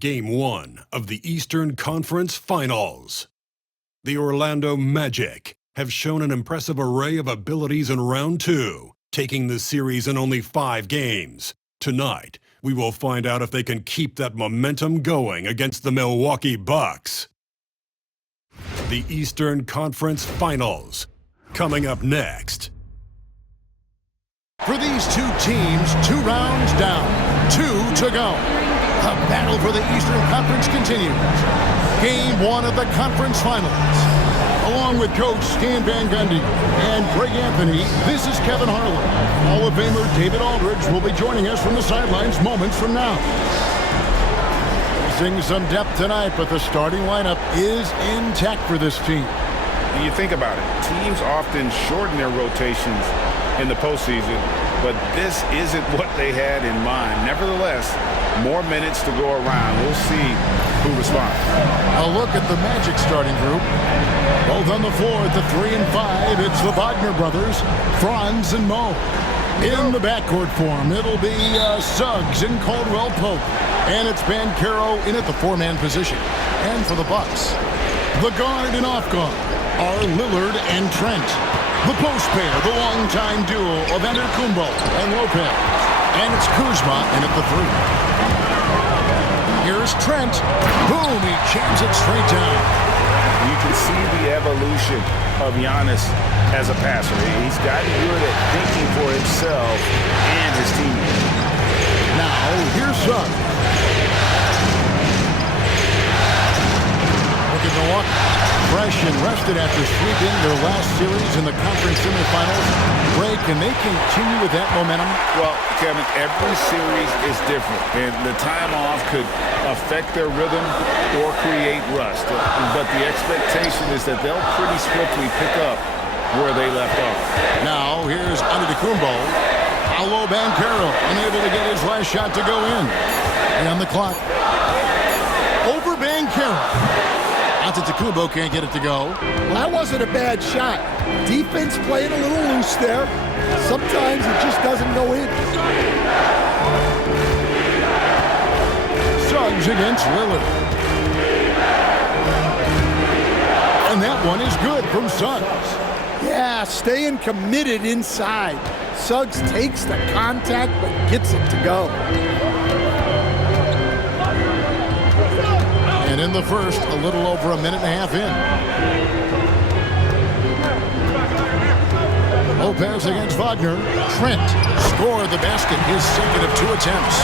Game 1 of the Eastern Conference Finals. The Orlando Magic have shown an impressive array of abilities in Round 2, taking the series in only 5 games. Tonight, we will find out if they can keep that momentum going against the Milwaukee Bucks. The Eastern Conference Finals, coming up next. For these two teams, 2 rounds down, 2 to go. The battle for the Eastern Conference continues. Game 1 of the conference finals. Along with Coach Stan Van Gundy and Greg Anthony, this is Kevin Harlan. Hall of Famer David Aldridge will be joining us from the sidelines moments from now. Seeing some depth tonight, but the starting lineup is intact for this team. And you think about it, teams often shorten their rotations in the postseason, but this isn't what they had in mind. Nevertheless, more minutes to go around. We'll see who responds. A look at the Magic starting group. Both on the floor at the 3 and 5. It's the Wagner brothers, Franz and Mo. In the backcourt form, it'll be Suggs and Caldwell Pope. And it's Banchero in at the 4-man position. And for the Bucks, the guard and off guard are Lillard and Trent. The post pair, the longtime duo of Antetokounmpo and Lopez. And it's Kuzma in at the 3. Here's Trent. Boom, he jams it straight down. You can see the evolution of Giannis as a passer. He's gotten good at thinking for himself and his teammates. Now, here's Suggs. Look at Milwaukee. Fresh and rested after sweeping their last series in the conference semifinals. Greg, can they continue with that momentum? Well, Kevin, every series is different, and the time off could affect their rhythm or create rust. But the expectation is that they'll pretty swiftly pick up where they left off. Now, here's Antetokounmpo. Paolo Banchero, unable to get his last shot to go in. And on the clock. Over Banchero. Antetokounmpo can't get it to go. Well, that wasn't a bad shot. Defense playing a little loose there. Sometimes it just doesn't go in. Suggs against Lillard. And that one is good from Suggs. Yeah, staying committed inside. Suggs takes the contact but gets it to go. And in the first, a little over a minute and a half in. Lopez against Wagner. Trent scored the basket, his second of 2 attempts.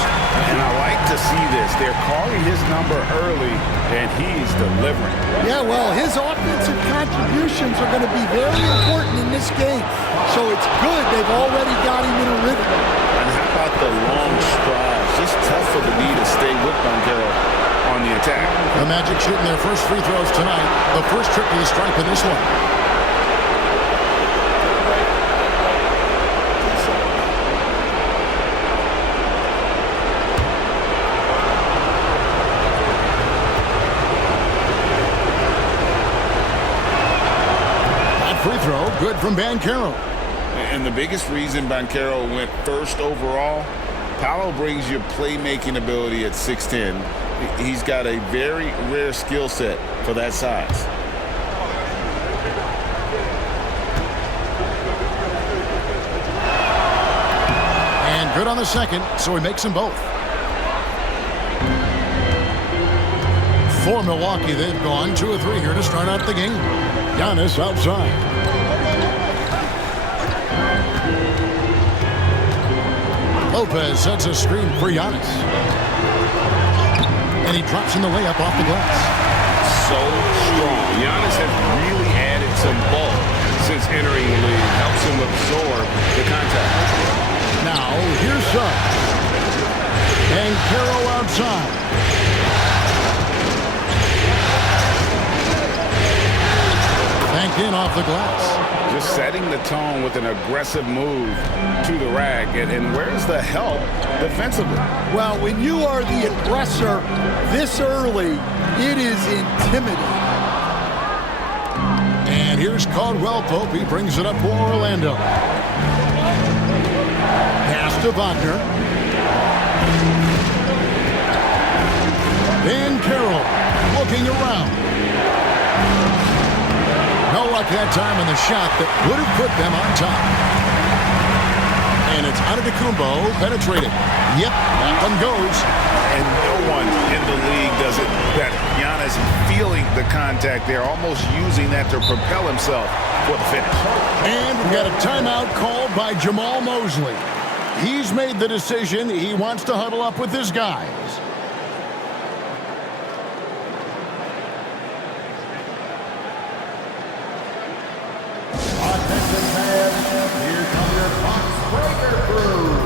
And I like to see this. They're calling his number early, and he's delivering. Yeah, well, his offensive contributions are going to be very important in this game. So it's good they've already got him in a rhythm. And how about the long strides? Just tough for the D to stay with Banchero on the attack. The Magic shooting their first free throws tonight. The first trip to the stripe in this one. That free throw, good from Banchero. And the biggest reason Banchero went first overall, Paolo brings you playmaking ability at 6'10". He's got a very rare skill set for that size. And good on the second, so he makes them both. For Milwaukee, they've gone 2 of 3 here to start out the game. Giannis outside. Lopez sets a screen for Giannis. And he drops in the layup off the glass. So strong. Giannis has really added some bulk since entering the league. Helps him absorb the contact. Now, here's Suggs. And Banchero outside. Banked in off the glass. Just setting the tone with an aggressive move to the rack. And where's the help defensively? Well, when you are the aggressor this early, it is intimidating. And here's Caldwell Pope. He brings it up for Orlando. Pass to Wagner. looking around. No luck that time in the shot that would have put them on top. And it's Antetokounmpo penetrating. Yep, that one goes. And no one in the league does it better. Giannis feeling the contact there, almost using that to propel himself for the finish. And we got a timeout called by Jamal Mosley. He's made the decision. He wants to huddle up with his guys. Here come your box breaker crew.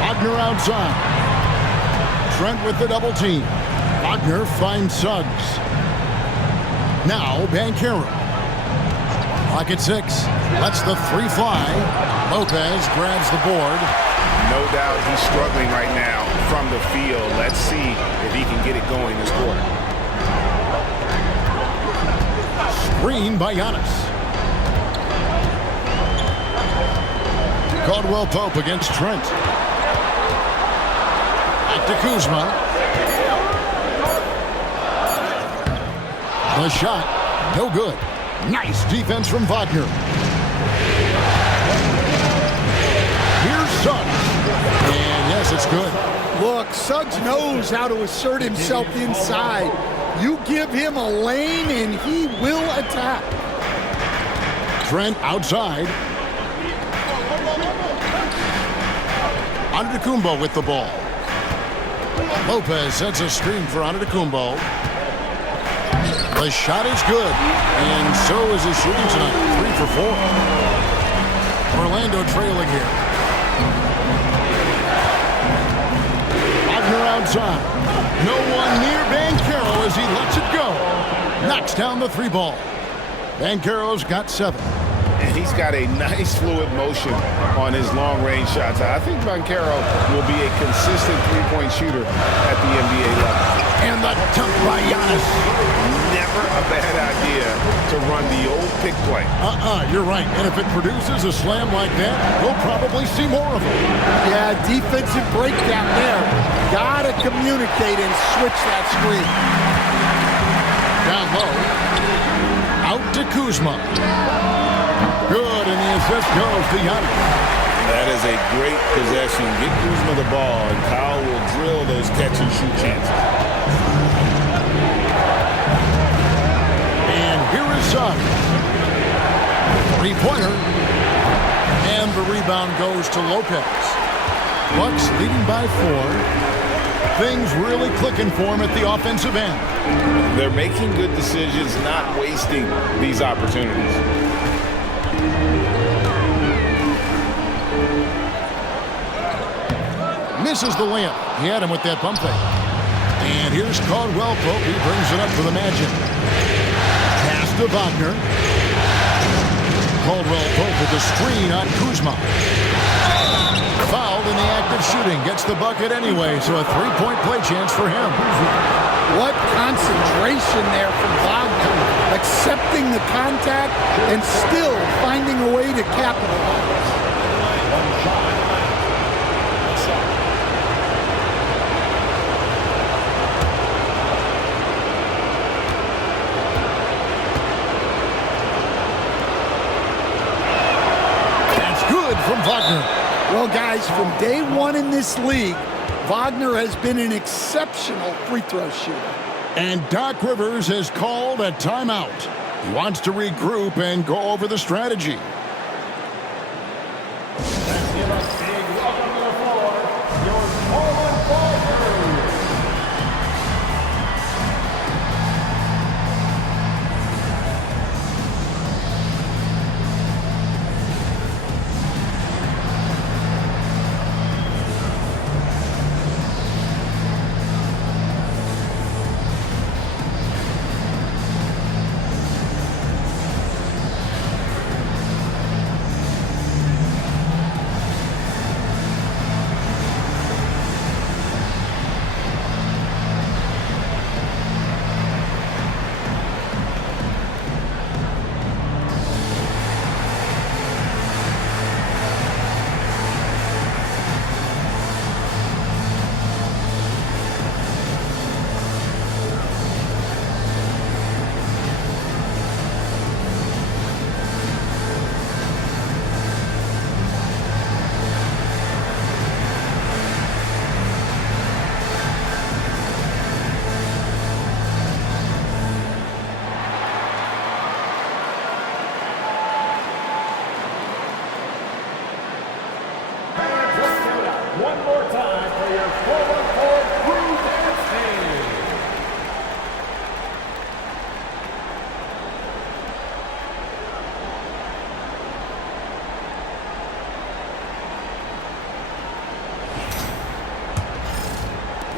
Wagner outside. Trent with the double team. Wagner finds Suggs. Now Banchero. Clock at 6. Lets the three fly. Lopez grabs the board. No doubt he's struggling right now from the field. Let's see if he can get it going this quarter. Screen by Giannis. Caldwell Pope against Trent. Back to Kuzma. The shot, no good. Nice defense from Wagner. Here's Suggs. And yes, it's good. Look, Suggs knows how to assert himself inside. You give him a lane and he will attack. Trent outside. Antetokounmpo with the ball. Lopez sets a screen for Antetokounmpo. The shot is good, and so is his shooting tonight. 3 for 4. Orlando trailing here. Wagner outside. No one near Banchero as he lets it go. Knocks down the 3 ball. Banchero's got 7. And he's got a nice fluid motion on his long-range shots. I think Banchero will be a consistent three-point shooter at the NBA level. And the dunk by Giannis. Never a bad idea to run the old pick play. You're right. And if it produces a slam like that, we'll probably see more of it. Yeah, defensive breakdown there. Gotta communicate and switch that screen. Down low. Out to Kuzma. Good, and the assist goes to Giannis. That is a great possession. Get Kuzma the ball, and Kyle will drill those catch-and-shoot chances. And here is Suggs. 3-pointer. And the rebound goes to Lopez. Bucks leading by 4. Things really clicking for him at the offensive end. They're making good decisions, not wasting these opportunities. Misses the layup. He had him with that bump fake. And here's Caldwell Pope. He brings it up for the Magic. Pass to Wagner. Caldwell Pope with the screen on Kuzma. Fouled in the act of shooting. Gets the bucket anyway, so a three-point play chance for him. What concentration there from Wagner. Accepting the contact and still finding a way to capitalize. From Wagner. Well, guys, from day one in this league, Wagner has been an exceptional free throw shooter. And Doc Rivers has called a timeout. He wants to regroup and go over the strategy. Let's give a big welcome to the floor, your Portland Warriors. One more time for your forward crew dance team.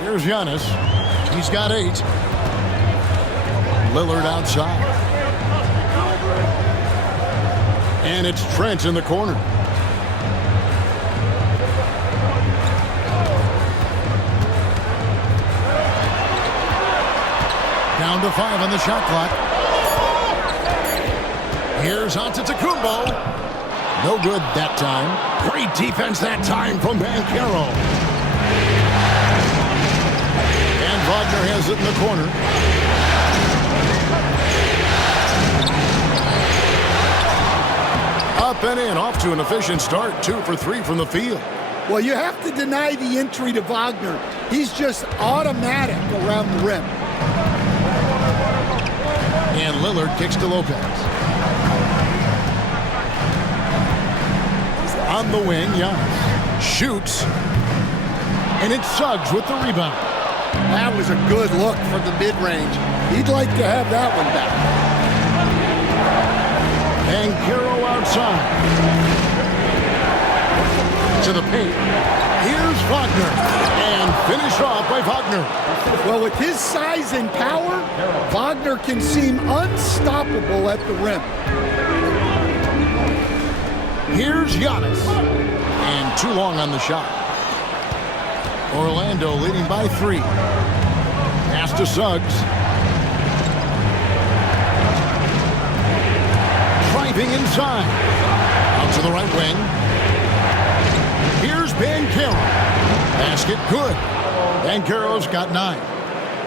Here's Giannis. He's got 8. Lillard outside. And it's Trent in the corner. Down to 5 on the shot clock. Here's Antetokounmpo. No good that time. Great defense that time from Banchero. And Wagner has it in the corner. Up and in, off to an efficient start. 2 for 3 from the field. Well, you have to deny the entry to Wagner. He's just automatic around the rim. And Lillard kicks to Lopez. On the wing, Giannis shoots. And it's Suggs with the rebound. That was a good look from the mid-range. He'd like to have that one back. And Banchero outside. To the paint. Here's Wagner. And finished off by Wagner. Well, with his size and power, Wagner can seem unstoppable at the rim. Here's Giannis. And too long on the shot. Orlando leading by 3. Pass to Suggs. Driving inside. Out to the right wing. Here's Banchero. Basket good. Banchero's got 9.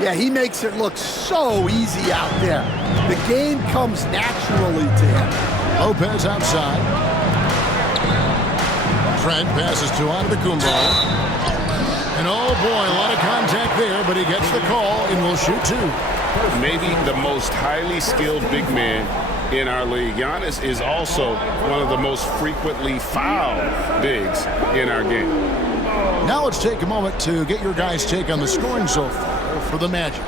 Yeah, he makes it look so easy out there. The game comes naturally to him. Lopez outside. Trent passes to Antetokounmpo. And oh boy, a lot of contact there, but he gets the call and will shoot 2. Maybe the most highly skilled big man in our league. Giannis is also one of the most frequently fouled bigs in our game. Now let's take a moment to get your guys' take on the scoring so far for the Magic.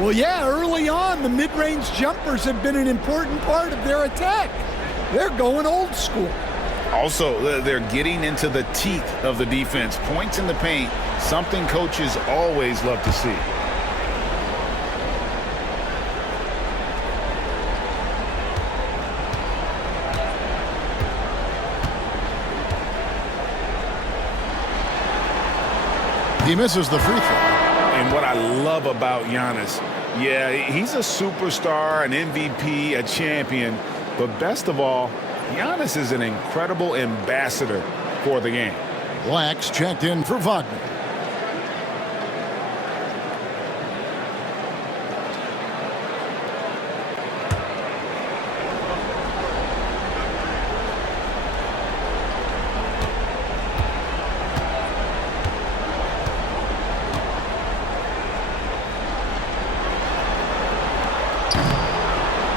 Well, yeah, early on, the mid-range jumpers have been an important part of their attack. They're going old school. Also, they're getting into the teeth of the defense. Points in the paint, something coaches always love to see. He misses the free throw. And what I love about Giannis, yeah, he's a superstar, an MVP, a champion, but best of all, Giannis is an incredible ambassador for the game. Black's checked in for Wagner.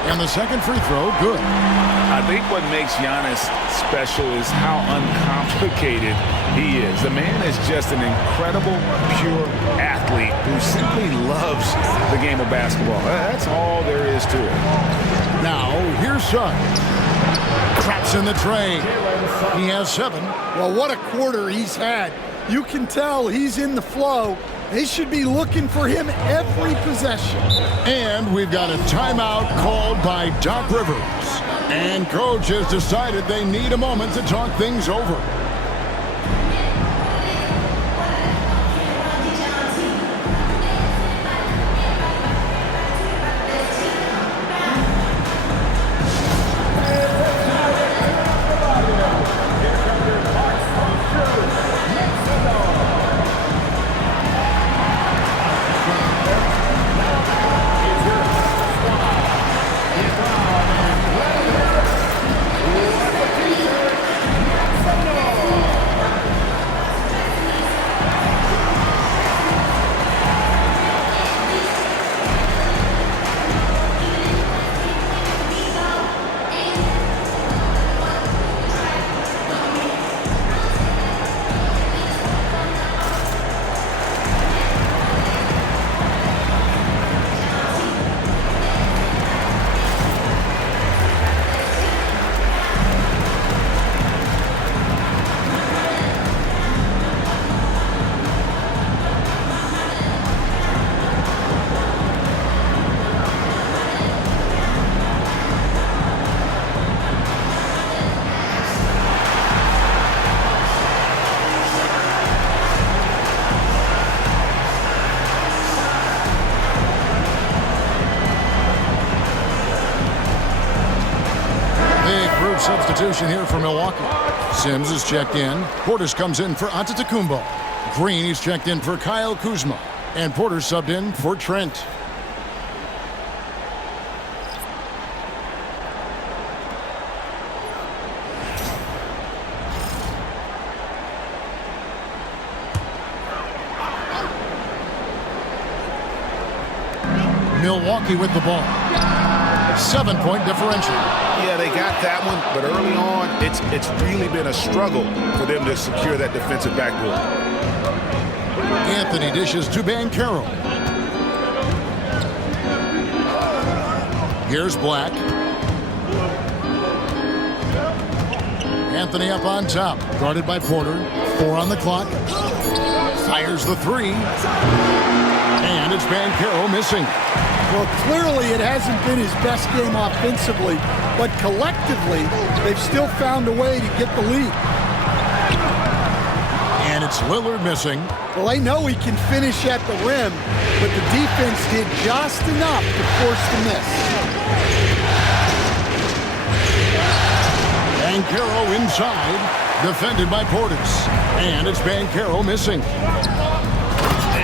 And the second free throw, good. I think what makes Giannis special is how uncomplicated he is. The man is just an incredible, pure athlete who simply loves the game of basketball. That's all there is to it. Now, here's Suggs. Traps in the tray. He has 7. Well, what a quarter he's had. You can tell he's in the flow. They should be looking for him every possession. And we've got a timeout called by Doc Rivers. And coach has decided they need a moment to talk things over. Substitution here for Milwaukee. Sims is checked in. Portis comes in for Antetokounmpo. Green is checked in for Kyle Kuzma. And Porter subbed in for Trent. Milwaukee with the ball. 7-point differential. Yeah, they got that one, but early on, it's really been a struggle for them to secure that defensive backboard. Anthony dishes to Banchero. Here's Black. Anthony up on top, guarded by Porter. 4 on the clock. Fires the 3. And it's Banchero missing. Well, clearly it hasn't been his best game offensively, but collectively, they've still found a way to get the lead. And it's Lillard missing. Well, they know he can finish at the rim, but the defense did just enough to force the miss. Banchero inside, defended by Portis. And it's Banchero missing.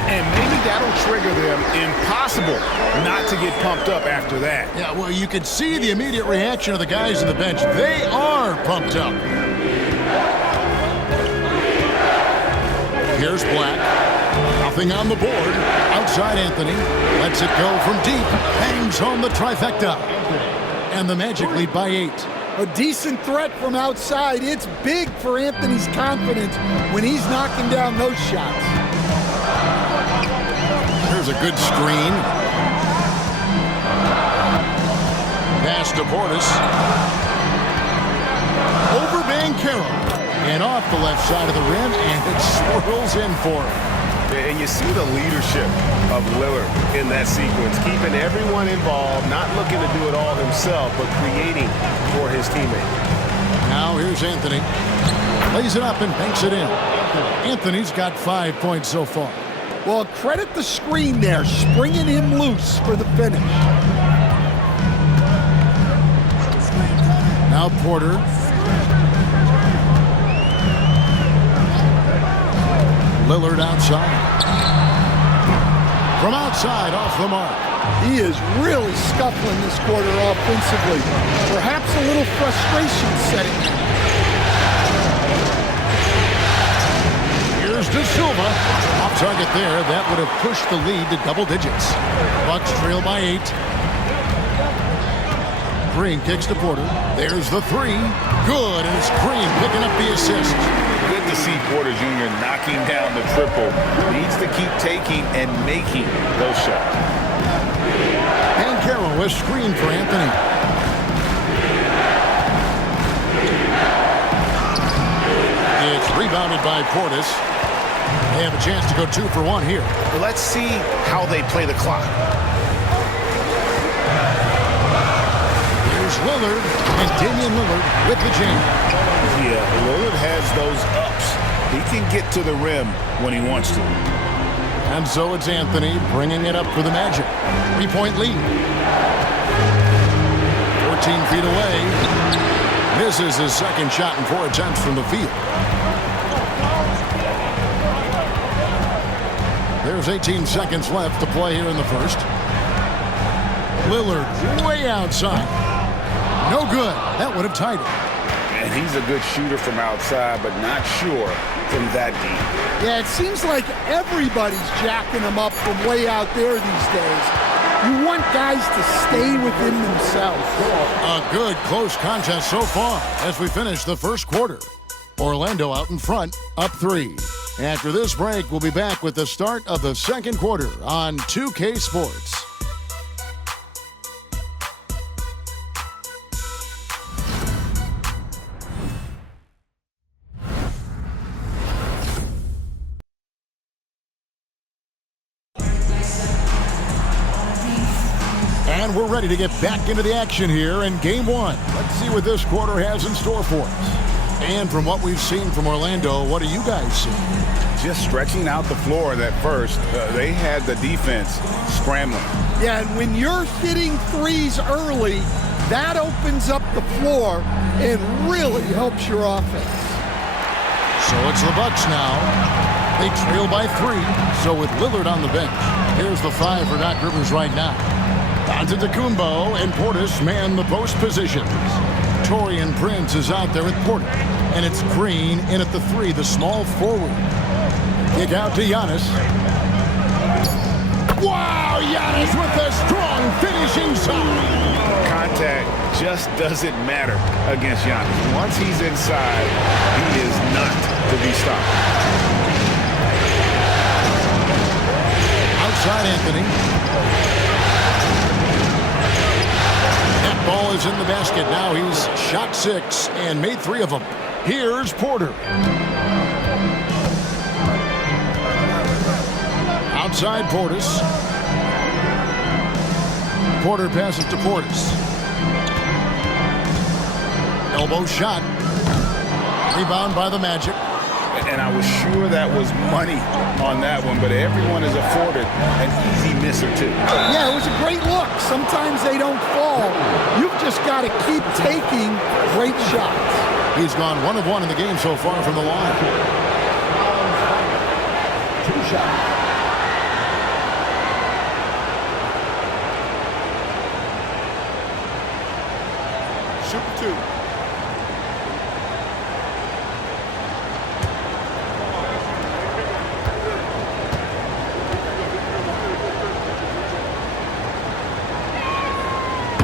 And maybe that'll trigger them. Impossible not to get pumped up after that. Yeah, well, you can see the immediate reaction of the guys on the bench. They are pumped up. Here's Black. Nothing on the board. Outside Anthony. Lets it go from deep. Bangs home the trifecta. And the Magic lead by 8. A decent threat from outside. It's big for Anthony's confidence when he's knocking down those shots. There's a good screen. Pass to Portis. Over Banchero. And off the left side of the rim, and it swirls in for him. And you see the leadership of Lillard in that sequence, keeping everyone involved, not looking to do it all himself, but creating for his teammate. Now here's Anthony. Lays it up and banks it in. Anthony's got 5 points so far. Well, credit the screen there, springing him loose for the finish. Now Porter. Lillard outside. From outside, off the mark. He is really scuffling this quarter offensively. Perhaps a little frustration setting in. Here's De Silva. Off target there. That would have pushed the lead to double digits. Bucks trail by 8. Green kicks to Porter. There's the 3. Good, and it's Green picking up the assist. Good to see Porter Jr. knocking down the triple. Needs to keep taking and making those shots. And Carroll is screen for Anthony. It's rebounded by Portis. They have a chance to go 2 for 1 here. Let's see how they play the clock. Here's Lillard, and Damian Lillard with the jam. Yeah, Lillard has those ups. He can get to the rim when he wants to. And so it's Anthony bringing it up for the Magic. 3-point lead. 14 feet away. Misses his second shot in 4 attempts from the field. There's 18 seconds left to play here in the first. Lillard way outside. No good. That would have tied it. And he's a good shooter from outside, but not sure from that deep. Yeah, it seems like everybody's jacking him up from way out there these days. You want guys to stay within themselves. A good close contest so far as we finish the first quarter. Orlando out in front, up 3. After this break, we'll be back with the start of the second quarter on 2K Sports. And we're ready to get back into the action here in Game 1. Let's see what this quarter has in store for us. And from what we've seen from Orlando, what do you guys see? Just stretching out the floor that first. They had the defense scrambling. Yeah, and when you're hitting threes early, that opens up the floor and really helps your offense. So it's the Bucks now. They trail by 3. So with Lillard on the bench, here's the 5 for Doc Rivers right now. Antetokounmpo and Portis man the post positions. Taurean Prince is out there at Porter. And it's Green in at the 3, the small forward. Kick out to Giannis. Wow, Giannis with a strong finishing shot. Contact just doesn't matter against Giannis. Once he's inside, he is not to be stopped. Outside Anthony. Ball is in the basket. Now he's shot 6 and made 3 of them. Here's Porter. Outside Portis. Porter passes to Portis. Elbow shot. Rebound by the Magic. And I was sure that was money on that one, but everyone is afforded an easy miss or 2. Yeah, it was a great look. Sometimes they don't fall. You've just got to keep taking great shots. He's gone 1 of 1 in the game so far from the line. 2 shots. Shoot 2.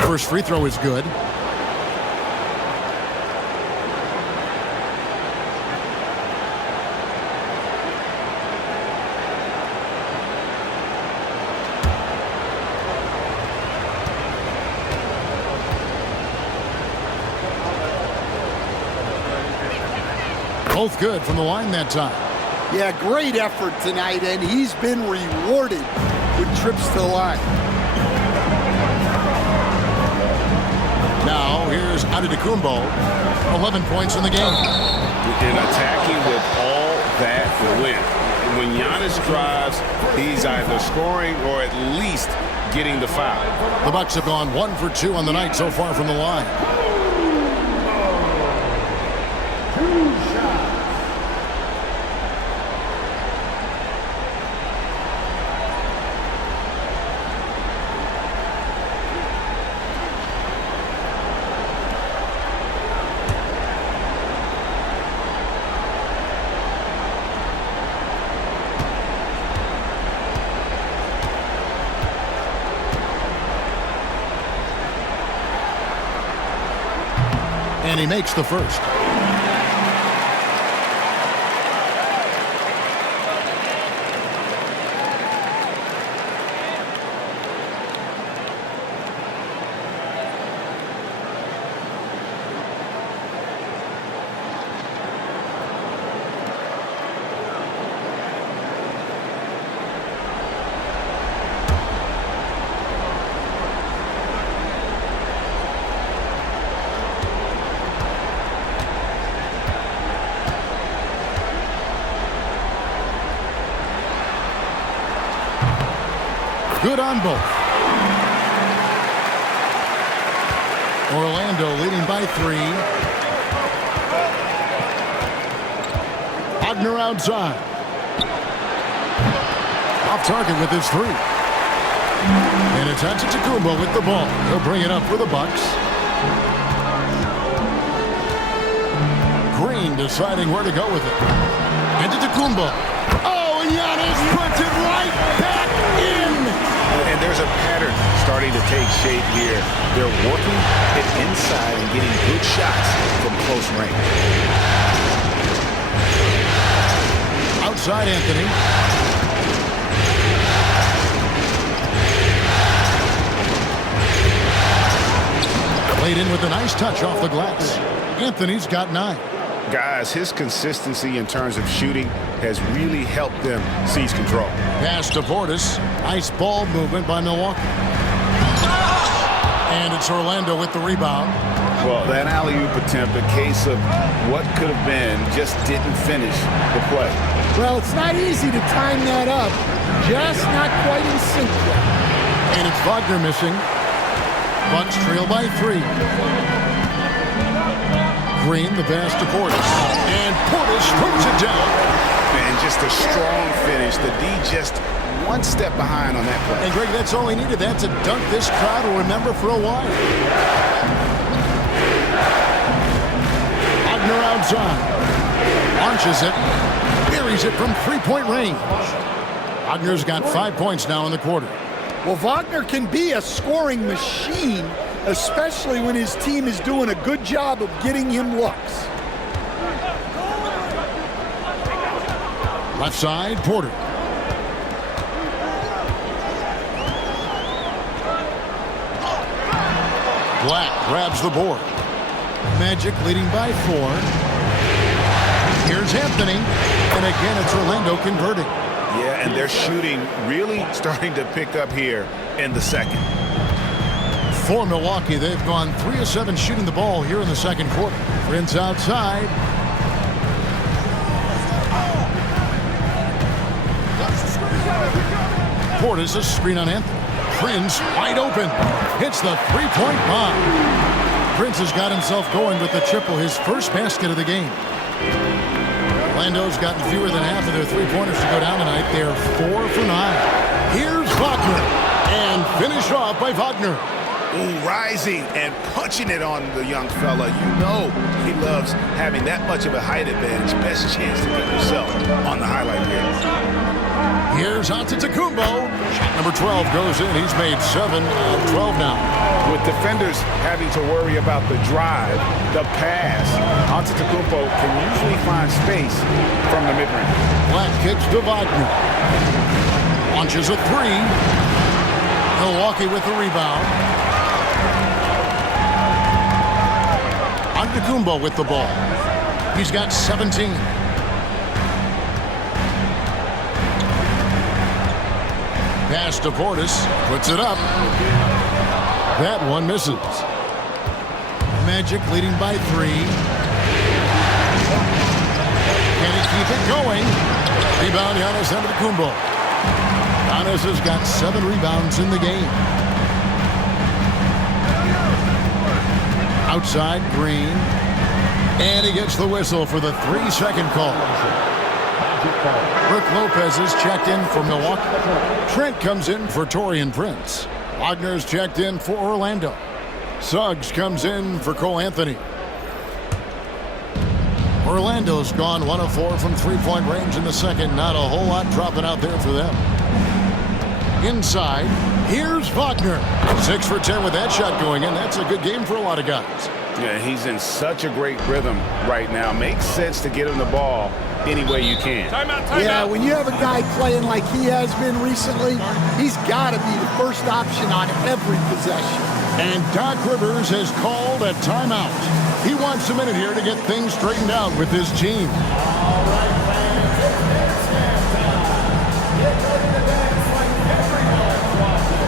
First free throw is good. Both good from the line that time. Yeah, great effort tonight, and he's been rewarded with trips to the line. Now Here's Antetokounmpo. 11 points in the game. And attacking with all that width. When Giannis drives, he's either scoring or at least getting the foul. The Bucks have gone 1 for 2 on the night so far from the line. And he makes the first. Good on both. Orlando leading by 3. Wagner outside. Off target with his 3. And it's Antetokounmpo with the ball. He'll bring it up for the Bucks. Green deciding where to go with it. Antetokounmpo. Oh, and Giannis puts it right back in. And there's a pattern starting to take shape here. They're working it inside and getting good shots from close range. Outside Anthony. Played in with a nice touch off the glass. Anthony's got 9. Guys, his consistency in terms of shooting has really helped them seize control. Pass to Portis. Nice ball movement by Milwaukee. And it's Orlando with the rebound. Well, that alley-oop attempt, a case of what could have been, just didn't finish the play. Well, it's not easy to time that up. Just not quite in sync yet. And it's Wagner missing. Bucks trail by 3. Green, the pass to Portis. And Portis puts it down. And just a strong finish. The D just one step behind on that play. And Greg, that's all he needed. That's a dunk this crowd will remember for a while. Wagner outside. Launches it. Buries it from 3-point range. Wagner's got 5 points now in the quarter. Well, Wagner can be a scoring machine, especially when his team is doing a good job of getting him looks. Left side, Porter. Black grabs the board. Magic leading by 4. Here's Anthony. And again, it's Orlando converting. Yeah, and they're shooting really starting to pick up here in the second. For Milwaukee, they've gone 3 of 7 shooting the ball here in the second quarter. Prince outside. Portis a screen on Anthony. Prince wide open. Hits the 3-point bomb. Prince has got himself going with the triple, his first basket of the game. Orlando's gotten fewer than half of their 3-pointers to go down tonight. They're 4 for 9. Here's Wagner. And finished off by Wagner. Ooh, rising and punching it on the young fella. You know he loves having that much of a height advantage. Best chance to get himself on the highlight reel. Here's Antetokounmpo. Shot number 12 goes in. He's made 7 of 12 now. With defenders having to worry about the drive, the pass, Antetokounmpo can usually find space from the mid-range. Black kicks to Wagner. Launches a 3. Milwaukee with the rebound. Antetokounmpo with the ball. He's got 17. Pass to Portis. Puts it up. That one misses. Magic leading by 3. Can he keep it going? Rebound, Giannis Antetokounmpo. Giannis has got 7 rebounds in the game. Outside, Green. And he gets the whistle for the 3-second call. Brook Lopez is checked in for Milwaukee. Trent comes in for Taurean Prince. Wagner's checked in for Orlando. Suggs comes in for Cole Anthony. Orlando's gone 1 of 4 from three-point range in the second. Not a whole lot dropping out there for them. Inside, here's Wagner. 6 for 10 with that shot going in. That's a good game for a lot of guys. Yeah, he's in such a great rhythm right now. Makes sense to get him the ball any way you can. Yeah, when you have a guy playing like he has been recently, he's got to be the first option on every possession. And Doc Rivers has called a timeout. He wants a minute here to get things straightened out with his team. All right, fans, it's dance time. Get ready to dance like everyone's watching.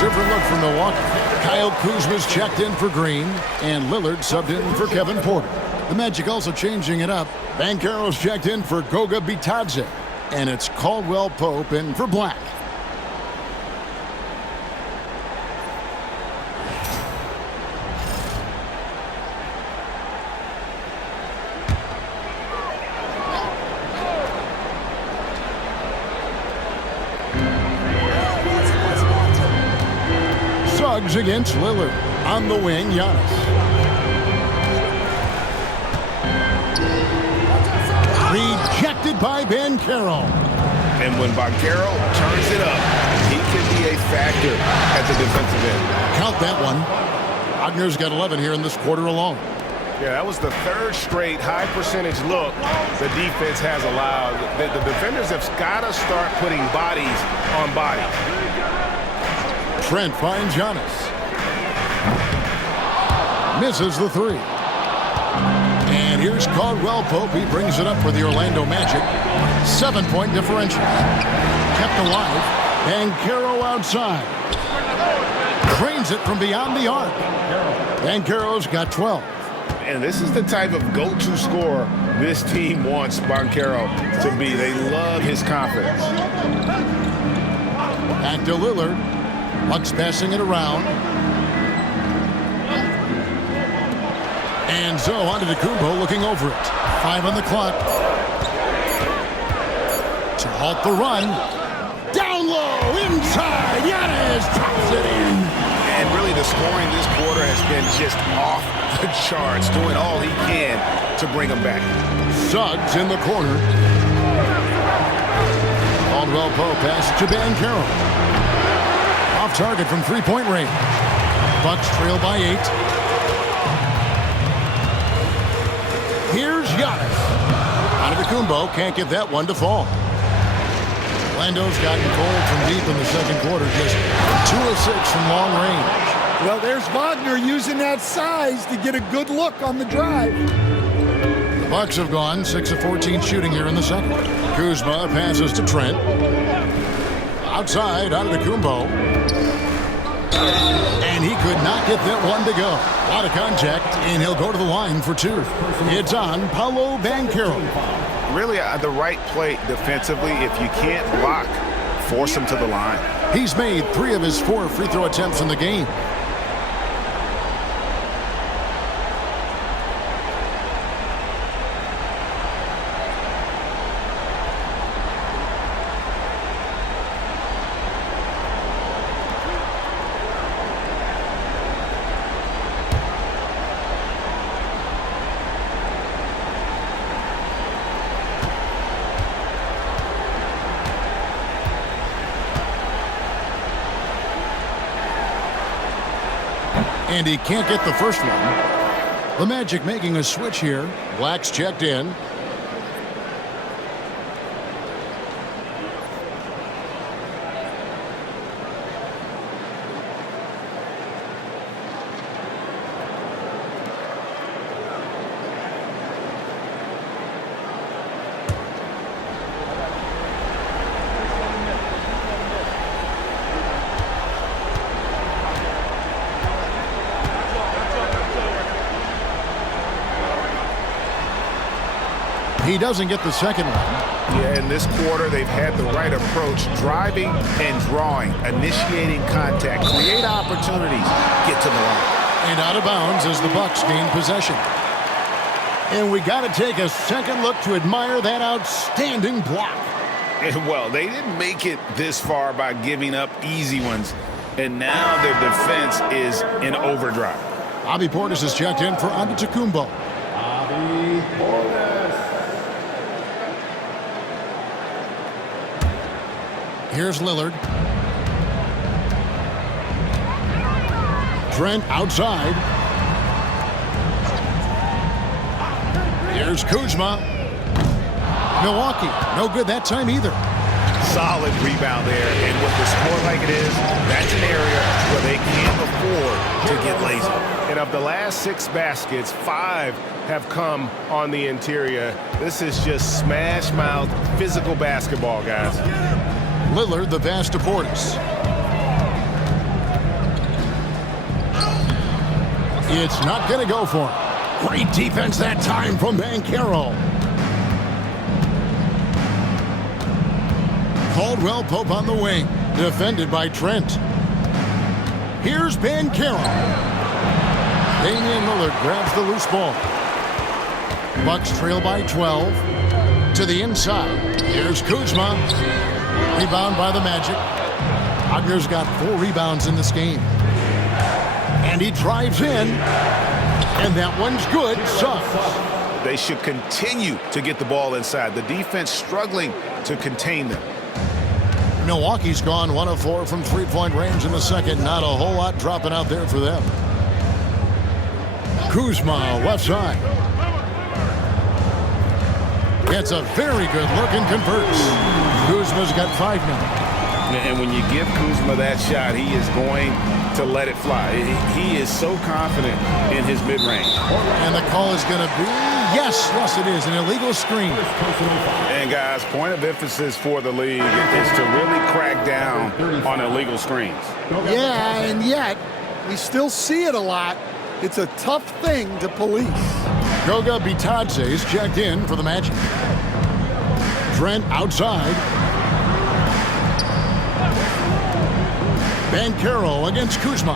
Different look from Milwaukee. Kyle Kuzma's checked in for Green, and Lillard subbed in for Kevin Porter. The Magic also changing it up. Banchero's checked in for Goga Bitadze, and it's Caldwell Pope in for Black. Suggs against Lillard. On the wing, Giannis. Rejected by Banchero. And when Banchero turns it up, he can be a factor at the defensive end. Count that one. Wagner's got 11 here in this quarter alone. Yeah, that was the 3rd straight high percentage look the defense has allowed. The defenders have got to start putting bodies on bodies. Trent finds Giannis. Misses the 3. And here's Caldwell Pope. He brings it up for the Orlando Magic. 7-point differential. Kept alive. Banchero outside. Cranes it from beyond the arc. Banchero's got 12. And this is the type of go-to scorer this team wants Banchero to be. They love his confidence. Back to Lillard. Bucks passing it around. And Zo Antetokounmpo looking over it. 5 on the clock. To halt the run. Down low, inside. Giannis drops it in. And really the scoring this quarter has been just off the charts, doing all he can to bring them back. Suggs in the corner. Caldwell Pope pass to Banchero. Off target from three-point range. Bucks trail by 8. Here's Giannis. Antetokounmpo can't get that one to fall. Orlando's gotten cold from deep in the second quarter, just 2 of 6 from long range. Well, there's Wagner using that size to get a good look on the drive. The Bucks have gone 6 of 14 shooting here in the second. Kuzma passes to Trent. Outside, Antetokounmpo. And he could not get that one to go. Out of contact, and he'll go to the line for 2. It's on Paolo Banchero. really the right play defensively. If you can't block, force him to the line. He's made 3 of his 4 free throw attempts in the game. And he can't get the first one. The Magic making a switch here. Black's checked in. He doesn't get the second one. Yeah, in this quarter, they've had the right approach, driving and drawing, initiating contact, create opportunities, get to the line. And out of bounds as the Bucks gain possession. And we got to take a second look to admire that outstanding block. And well, they didn't make it this far by giving up easy ones, and now their defense is in overdrive. Bobby Portis is checked in for Antetokounmpo. Bobby Portis. Here's Lillard. Trent outside. Here's Kuzma. Milwaukee, no good that time either. Solid rebound there, and with the score like it is, that's an area where they can't afford to get lazy. And of the last 6 baskets, 5 have come on the interior. This is just smash mouth physical basketball, guys. Lillard, the pass to Portis. It's not going to go for him. Great defense that time from Banchero. Caldwell Pope on the wing, defended by Trent. Here's Banchero. Damian Lillard grabs the loose ball. Bucks trail by 12. To the inside. Here's Kuzma. Rebound by the Magic. Wagner's got 4 rebounds in this game. And he drives in. And that one's good. Sucks. They should continue to get the ball inside. The defense struggling to contain them. Milwaukee's gone 1 of 4 from 3-point range in the second. Not a whole lot dropping out there for them. Kuzma, left side. Gets a very good look and converts. Kuzma's got 5 now. And when you give Kuzma that shot, he is going to let it fly. He is so confident in his mid-range. And the call is going to be, yes, it is, an illegal screen. And guys, point of emphasis for the league is to really crack down on illegal screens. Yeah, and yet we still see it a lot. It's a tough thing to police. Goga Bitadze is checked in for the Magic. Trent outside. Banchero against Kuzma.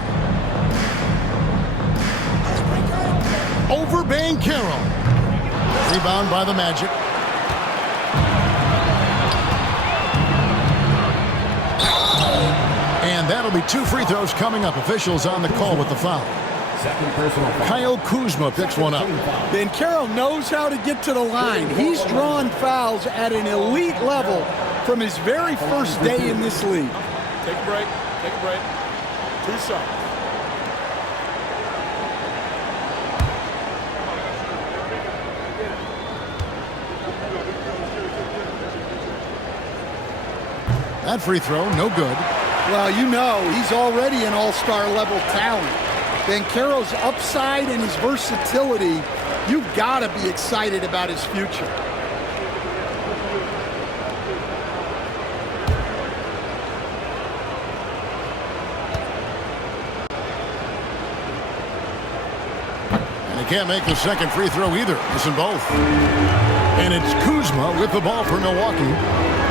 Over Banchero. Rebound by the Magic. And that'll be 2 free throws coming up. Officials on the call with the foul. Second personal foul. Kyle Kuzma picks one up. Banchero knows how to get to the line. He's drawn fouls at an elite level from his very first day in this league. Take a break. Take a break. 2 shots. That free throw, no good. Well, you know, he's already an all-star level talent. Banchero's upside and his versatility, you've got to be excited about his future. And he can't make the second free throw either. Missing both. And it's Kuzma with the ball for Milwaukee.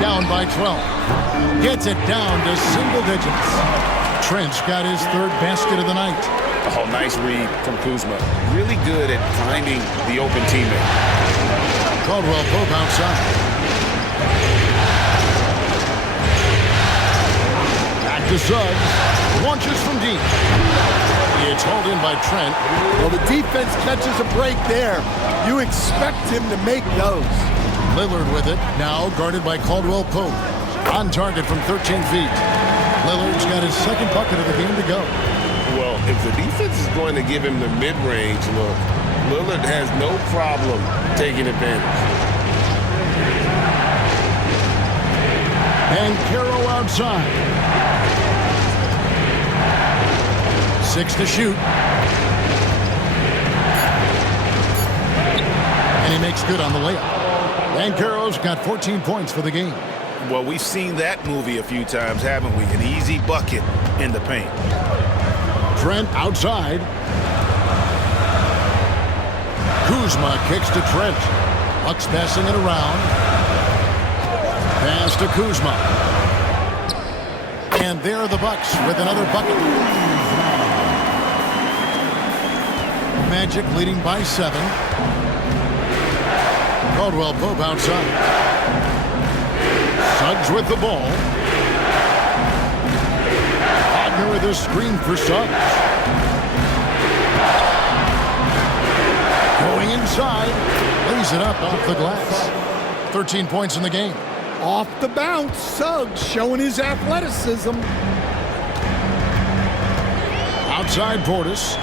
Down by 12. Gets it down to single digits. Trent's got his third basket of the night. Oh, nice read from Kuzma. Really good at finding the open teammate. Caldwell Pope outside. Back to Suggs. Launches from deep. It's hauled in by Trent. Well, the defense catches a break there. You expect him to make those. Lillard with it. Now guarded by Caldwell Pope. On target from 13 feet. Lillard's got his second bucket of the game to go. Well, if the defense is going to give him the mid-range look, Lillard has no problem taking advantage. And Carroll outside. 6 to shoot. And he makes good on the layup. And Carroll's got 14 points for the game. Well, we've seen that movie a few times, haven't we? An easy bucket in the paint. Trent outside. Kuzma kicks to Trent. Bucks passing it around. Pass to Kuzma. And there are the Bucks with another bucket. Magic leading by 7. Caldwell Pope outside. Suggs with the ball. Wagner with a screen for Suggs. Going inside. Lays it up off the glass. 13 points in the game. Off the bounce, Suggs showing his athleticism. Outside Portis.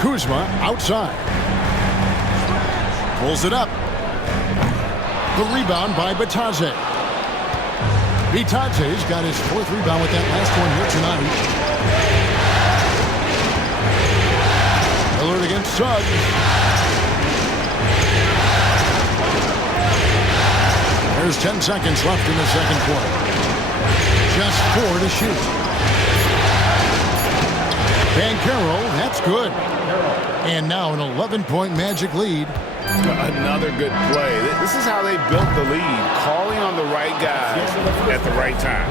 Kuzma outside. Pulls it up. The rebound by Bitadze. Bitadze's got his 4th rebound with that last one here tonight. Lillard against Suggs. There's 10 seconds left in the second quarter. Just 4 to shoot. Banchero, that's good. And now an 11-point Magic lead. Another good play. This is how they built the lead, calling on the right guys at the right time.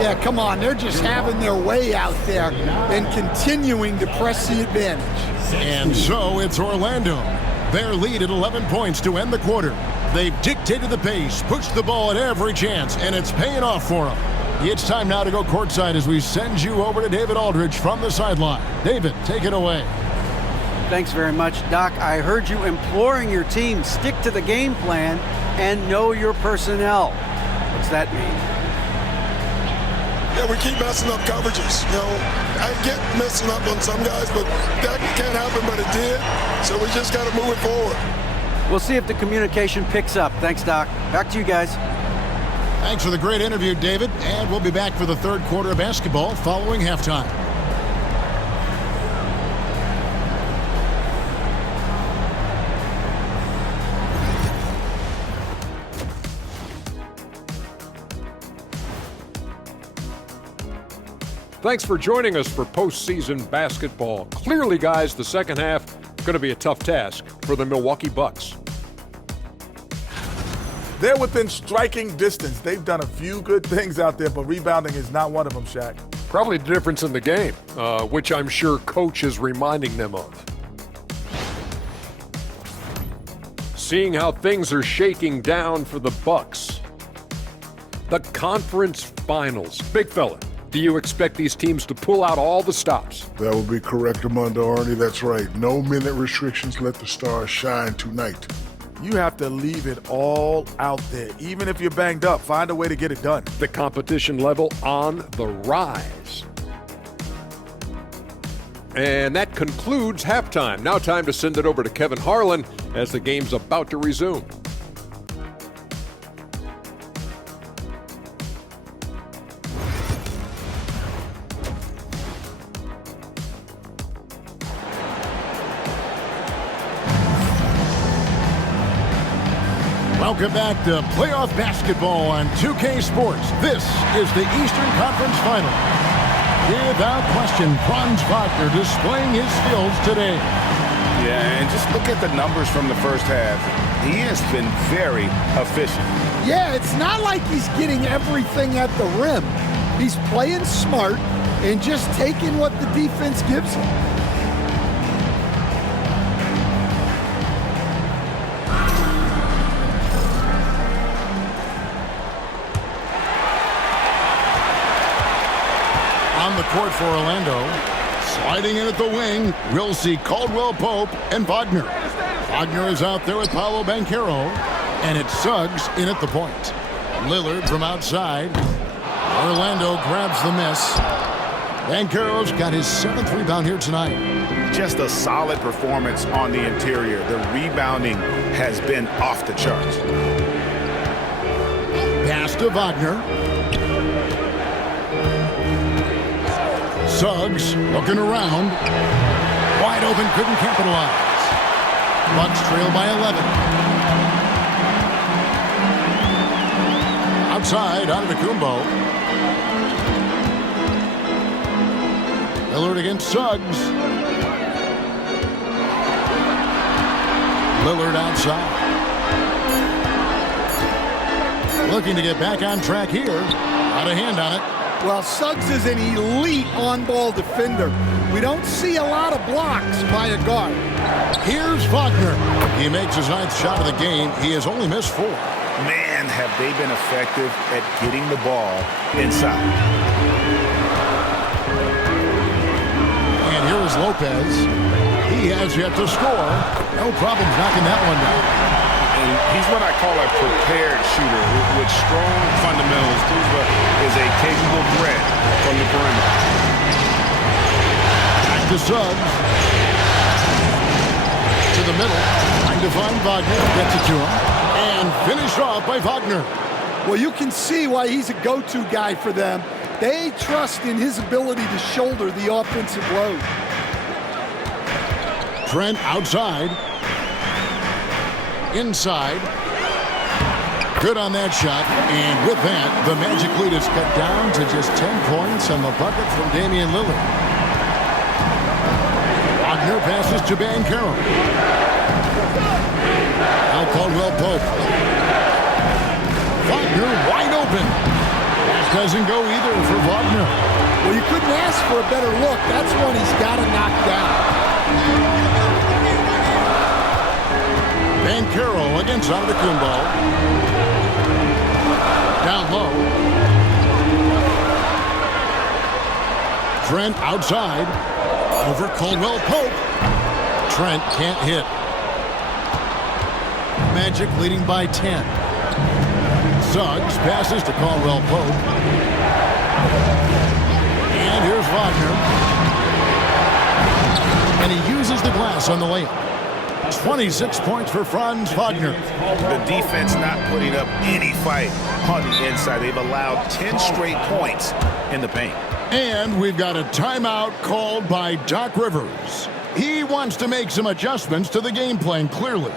Yeah, come on. They're just having their way out there and continuing to press the advantage. And so it's Orlando. Their lead at 11 points to end the quarter. They've dictated the pace, pushed the ball at every chance, and it's paying off for them. It's time now to go courtside as we send you over to David Aldridge from the sideline. David, take it away. Thanks very much, Doc. I heard you imploring your team stick to the game plan and know your personnel. What's that mean? Yeah, we keep messing up coverages. You know, I get messing up on some guys, but that can't happen, but it did. So we just got to move it forward. We'll see if the communication picks up. Thanks, Doc. Back to you guys. Thanks for the great interview, David. And we'll be back for the third quarter of basketball following halftime. Thanks for joining us for postseason basketball. Clearly, guys, the second half going to be a tough task for the Milwaukee Bucks. They're within striking distance. They've done a few good things out there, but rebounding is not one of them, Shaq. Probably the difference in the game, which I'm sure Coach is reminding them of. Seeing how things are shaking down for the Bucks. The conference finals. Big fella, do you expect these teams to pull out all the stops? That would be correct, Armando Arnie. That's right. No minute restrictions. Let the stars shine tonight. You have to leave it all out there. Even if you're banged up, find a way to get it done. The competition level on the rise. And that concludes halftime. Now time to send it over to Kevin Harlan as the game's about to resume. Welcome back to playoff basketball on 2K Sports. This is the Eastern Conference Final. Without question, Franz Wagner displaying his skills today. Yeah, And just look at the numbers from the first half. He has been very efficient. Yeah, it's not like he's getting everything at the rim. He's playing smart and just taking what the defense gives him. On the court for Orlando, sliding in at the wing, we'll see Caldwell Pope and Wagner. Wagner is out there with Paolo Banchero, and it's Suggs in at the point. Lillard from outside. Orlando grabs the miss. Banchero's got his 7th rebound here tonight. Just a solid performance on the interior. The rebounding has been off the charts. Pass to Wagner. Suggs looking around. Wide open, couldn't capitalize. Bucks trail by 11. Outside, Antetokounmpo. Lillard against Suggs. Lillard outside. Looking to get back on track here. Got a hand on it. Well, Suggs is an elite on-ball defender. We don't see a lot of blocks by a guard. Here's Wagner. He makes his 9th shot of the game. He has only missed 4. Man, have they been effective at getting the ball inside. And here is Lopez. He has yet to score. No problems knocking that one down. And he's what I call a prepared shooter. With strong fundamentals, Kuzma is a capable threat from the perimeter. Back to Suggs. To the middle. Trying to find Wagner. Gets it to him. And finished off by Wagner. Well, you can see why he's a go-to guy for them. They trust in his ability to shoulder the offensive load. Trent outside. Inside. Good on that shot. And with that, the Magic lead is cut down to just 10 points on the bucket from Damian Lillard. Wagner passes to Banchero. Now Caldwell Pope. Wagner wide open. That doesn't go either for Wagner. Well, you couldn't ask for a better look. That's one he's got to knock down. Banchero against Antetokounmpo. Down low. Trent outside. Over Caldwell Pope. Trent can't hit. Magic leading by 10. Suggs passes to Caldwell Pope. And here's Wagner. And he uses the glass on the layup. 26 points for Franz Wagner. The defense not putting up any fight on the inside. They've allowed 10 straight points in the paint. And we've got a timeout called by Doc Rivers. He wants to make some adjustments to the game plan, clearly.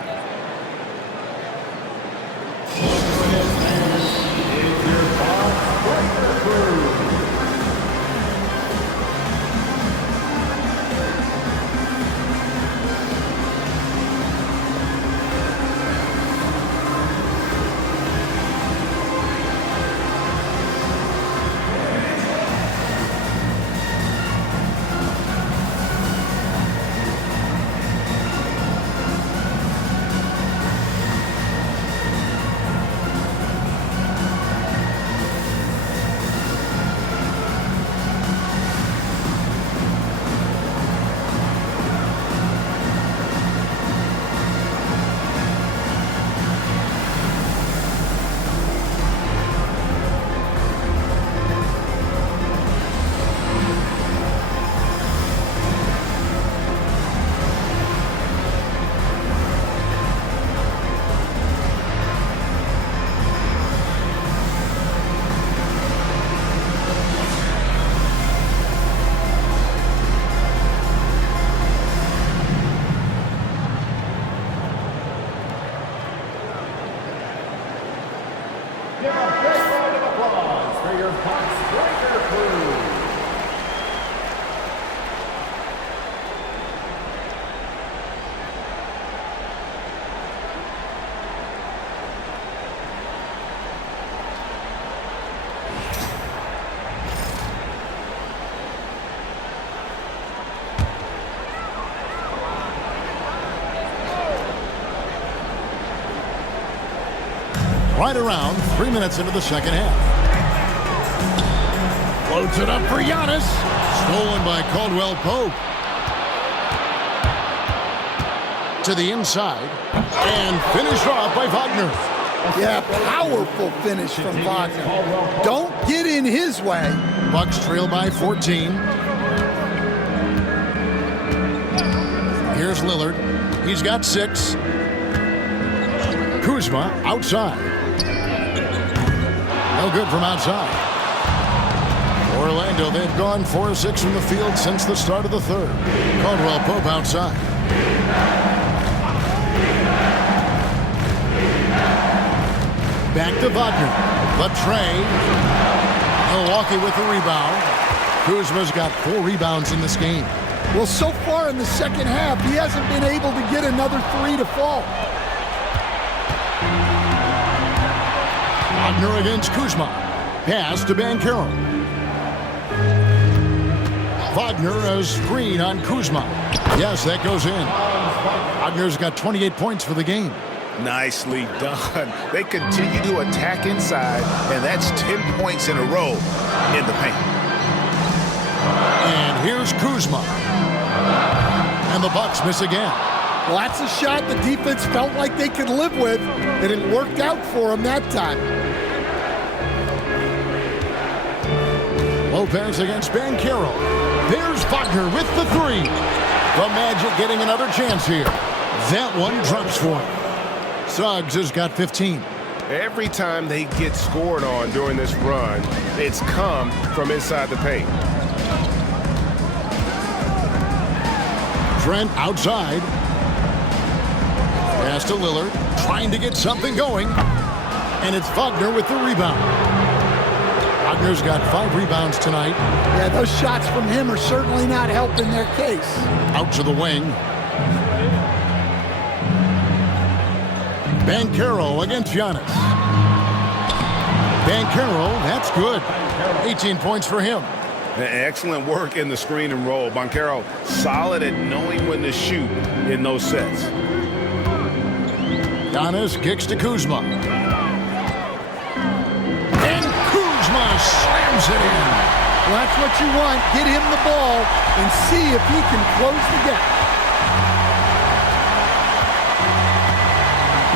Right around 3 minutes into the second half. Loads it up for Giannis. Stolen by Caldwell Pope. To the inside. And finished off by Wagner. Yeah, powerful finish from Wagner. Don't get in his way. Bucks trail by 14. Here's Lillard. He's got 6. Kuzma outside. No good from outside. Orlando, they've gone 4 of 6 from the field since the start of the third. Caldwell Pope outside. Back to Wagner. The tray. Milwaukee with the rebound. Kuzma's got 4 rebounds in this game. Well, so far in the second half, he hasn't been able to get another 3 to fall. Wagner against Kuzma. Pass to Banchero. Wagner a screen on Kuzma. Yes, that goes in. Wagner's got 28 points for the game. Nicely done. They continue to attack inside, and that's 10 points in a row in the paint. And here's Kuzma. And the Bucks miss again. Well, that's a shot the defense felt like they could live with, and it worked out for them that time. Lopez against Banchero. There's Wagner with the 3. The Magic getting another chance here. That one drops for him. Suggs has got 15. Every time they get scored on during this run, it's come from inside the paint. Trent outside. Pass to Lillard, trying to get something going. And it's Wagner with the rebound. Wagner's got 5 rebounds tonight. Yeah, those shots from him are certainly not helping their case. Out to the wing. Banchero against Giannis. Banchero, that's good. 18 points for him. Excellent work in the screen and roll. Banchero solid at knowing when to shoot in those sets. Giannis kicks to Kuzma. And Kuzma slams it in. Well, that's what you want. Get him the ball and see if he can close the gap.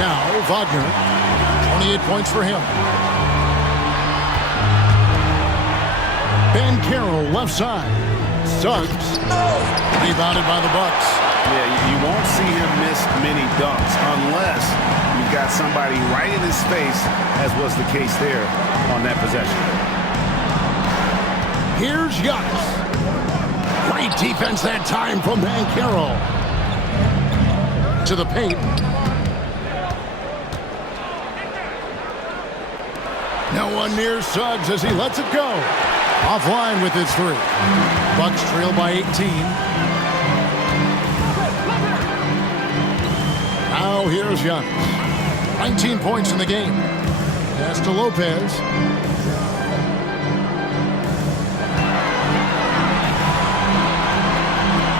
Now, Wagner, 28 points for him. Banchero left side. Suggs, rebounded by the Bucks. Yeah, you won't see him miss many dunks unless you've got somebody right in his face, as was the case there on that possession. Here's Giannis. Great defense that time from Banchero. To the paint. No one near Suggs as he lets it go. Offline with his 3. Bucks trail by 18. Now here's Giannis. 19 points in the game. Pass to Lopez.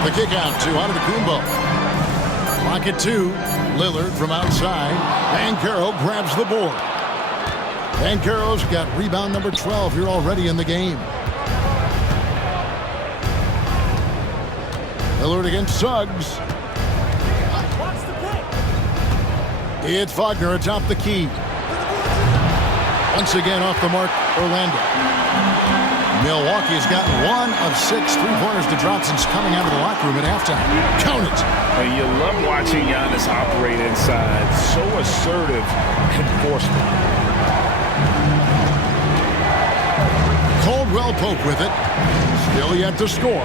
The kick out to Antetokounmpo. Clock at 2. Lillard from outside. Banchero grabs the board. Banchero's got rebound number 12 here already in the game. Lillard against Suggs. It's Wagner atop the key. Once again off the mark, Orlando. Milwaukee's got 1 of 6 3-pointers to drop since coming out of the locker room at halftime. Count it. And you love watching Giannis operate inside. So assertive and forceful. Caldwell Pope with it. Still yet to score.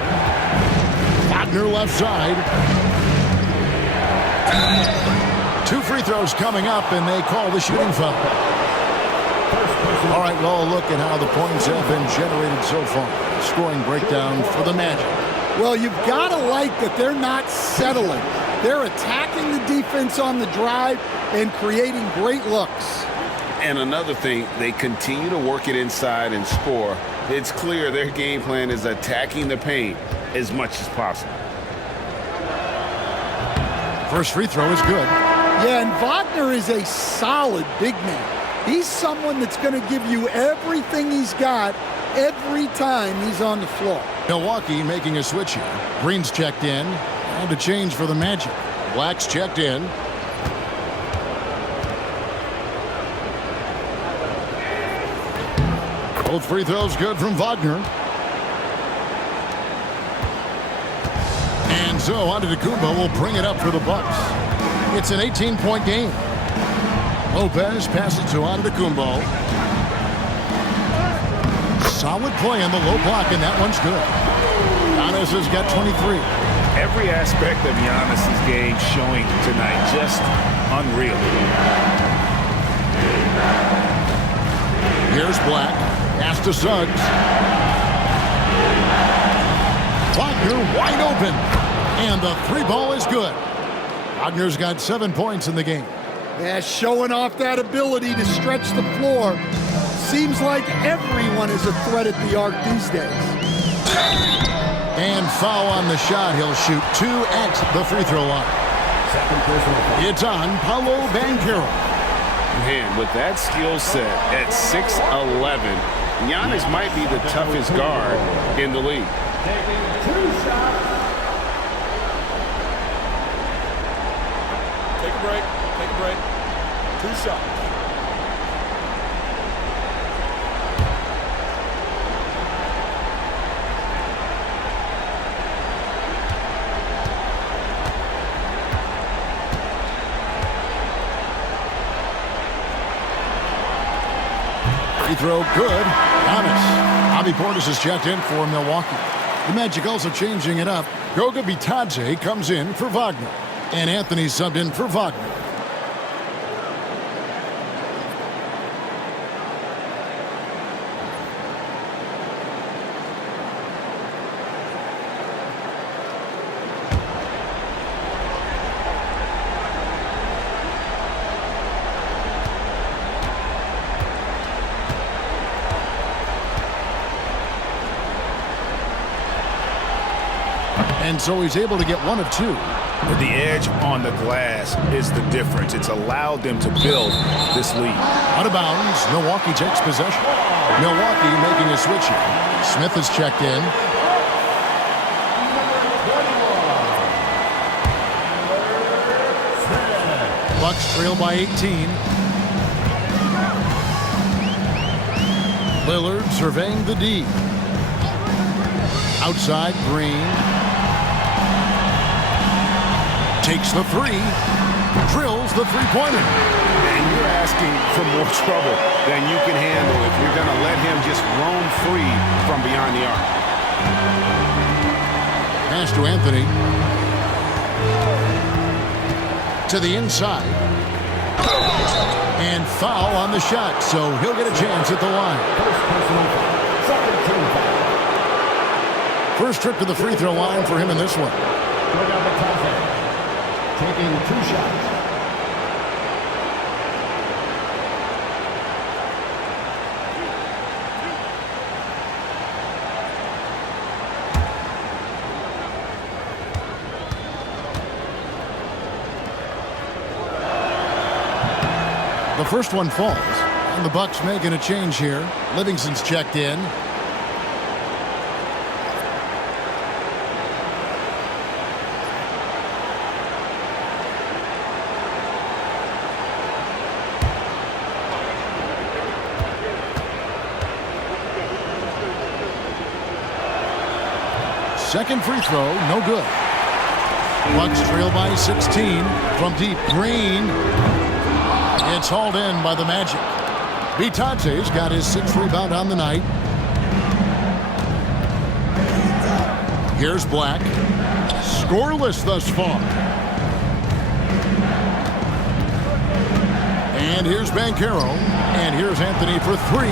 Wagner left side. 2 free throws coming up, and they call the shooting foul. All right, well, look at how the points have been generated so far. Scoring breakdown for the Magic. Well, you've got to like that they're not settling. They're attacking the defense on the drive and creating great looks. And another thing, they continue to work it inside and score. It's clear their game plan is attacking the paint as much as possible. First free throw is good. Yeah, and Wagner is a solid big man. He's someone that's going to give you everything he's got every time he's on the floor. Milwaukee making a switch here. Green's checked in. And a change for the Magic. Black's checked in. Both free throws good from Wagner. And so Antetokounmpo will bring it up for the Bucks. It's an 18-point game. Lopez passes to Antetokounmpo. Solid play on the low block, and that one's good. Giannis has got 23. Every aspect of Giannis' game showing tonight, just unreal. Here's Black. Pass to Suggs. Wagner wide open. And the three ball is good. Wagner's got 7 points in the game. Yeah, showing off that ability to stretch the floor. Seems like everyone is a threat at the arc these days. And foul on the shot. He'll shoot 2 at the free throw line. It's on Paolo Banchero. Man, with that skill set at 6'11", Giannis might be the toughest guard in the league. Take a break. Take a break. 2 shots. Free throw good. Giannis. Bobby Portis is checked in for Milwaukee. The Magic also changing it up. Goga Bitadze comes in for Wagner. And Anthony subbed in for Wagner. And so he's able to get 1 of 2. But the edge on the glass is the difference. It's allowed them to build this lead. Out of bounds, Milwaukee takes possession. Milwaukee making a switch here. Smith is checked in. Bucks trail by 18. Lillard surveying the D. Outside, Green. Takes the 3. Drills the three-pointer. And you're asking for more trouble than you can handle if you're going to let him just roam free from beyond the arc. Pass to Anthony. To the inside. And foul on the shot, so he'll get a chance at the line. First trip to the free throw line for him in this one. Taking 2 shots. The first one falls, and the Bucks making a change here. Livingston's checked in. Second free throw, no good. Bucks trail by 16 from deep. Green. It's hauled in by the Magic. Bitadze's got his 6th rebound on the night. Here's Black. Scoreless thus far. And here's Banchero. And here's Anthony for 3.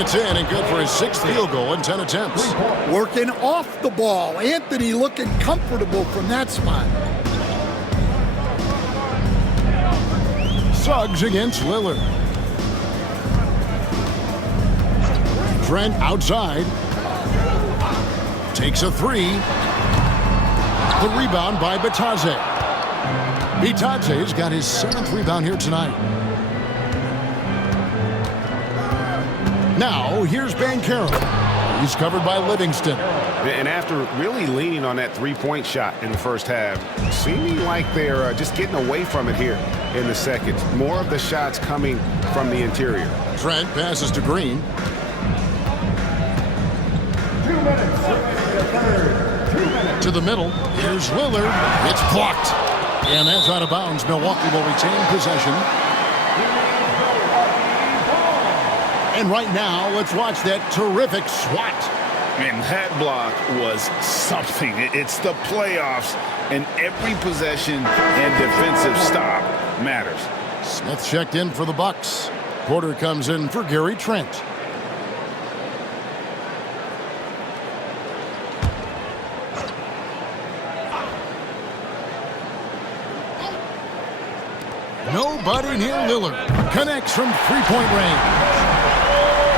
It's in and good for his 6th field goal in 10 attempts. Working off the ball. Anthony looking comfortable from that spot. Suggs against Lillard. Trent outside. Takes a 3. The rebound by Bitadze. Bitadze's got his 7th rebound here tonight. Now, here's Banchero. He's covered by Livingston. And after really leaning on that three-point shot in the first half, seeming like they're just getting away from it here in the second. More of the shots coming from the interior. Trent passes to Green. 2 minutes. Third. 2 minutes. To the middle. Here's Lillard. It's blocked. And that's out of bounds. Milwaukee will retain possession. And right now, let's watch that terrific swat. Man, that block was something. It's the playoffs, and every possession and defensive stop matters. Smith checked in for the Bucks. Porter comes in for Gary Trent. Nobody near Lillard. Connects from three-point range.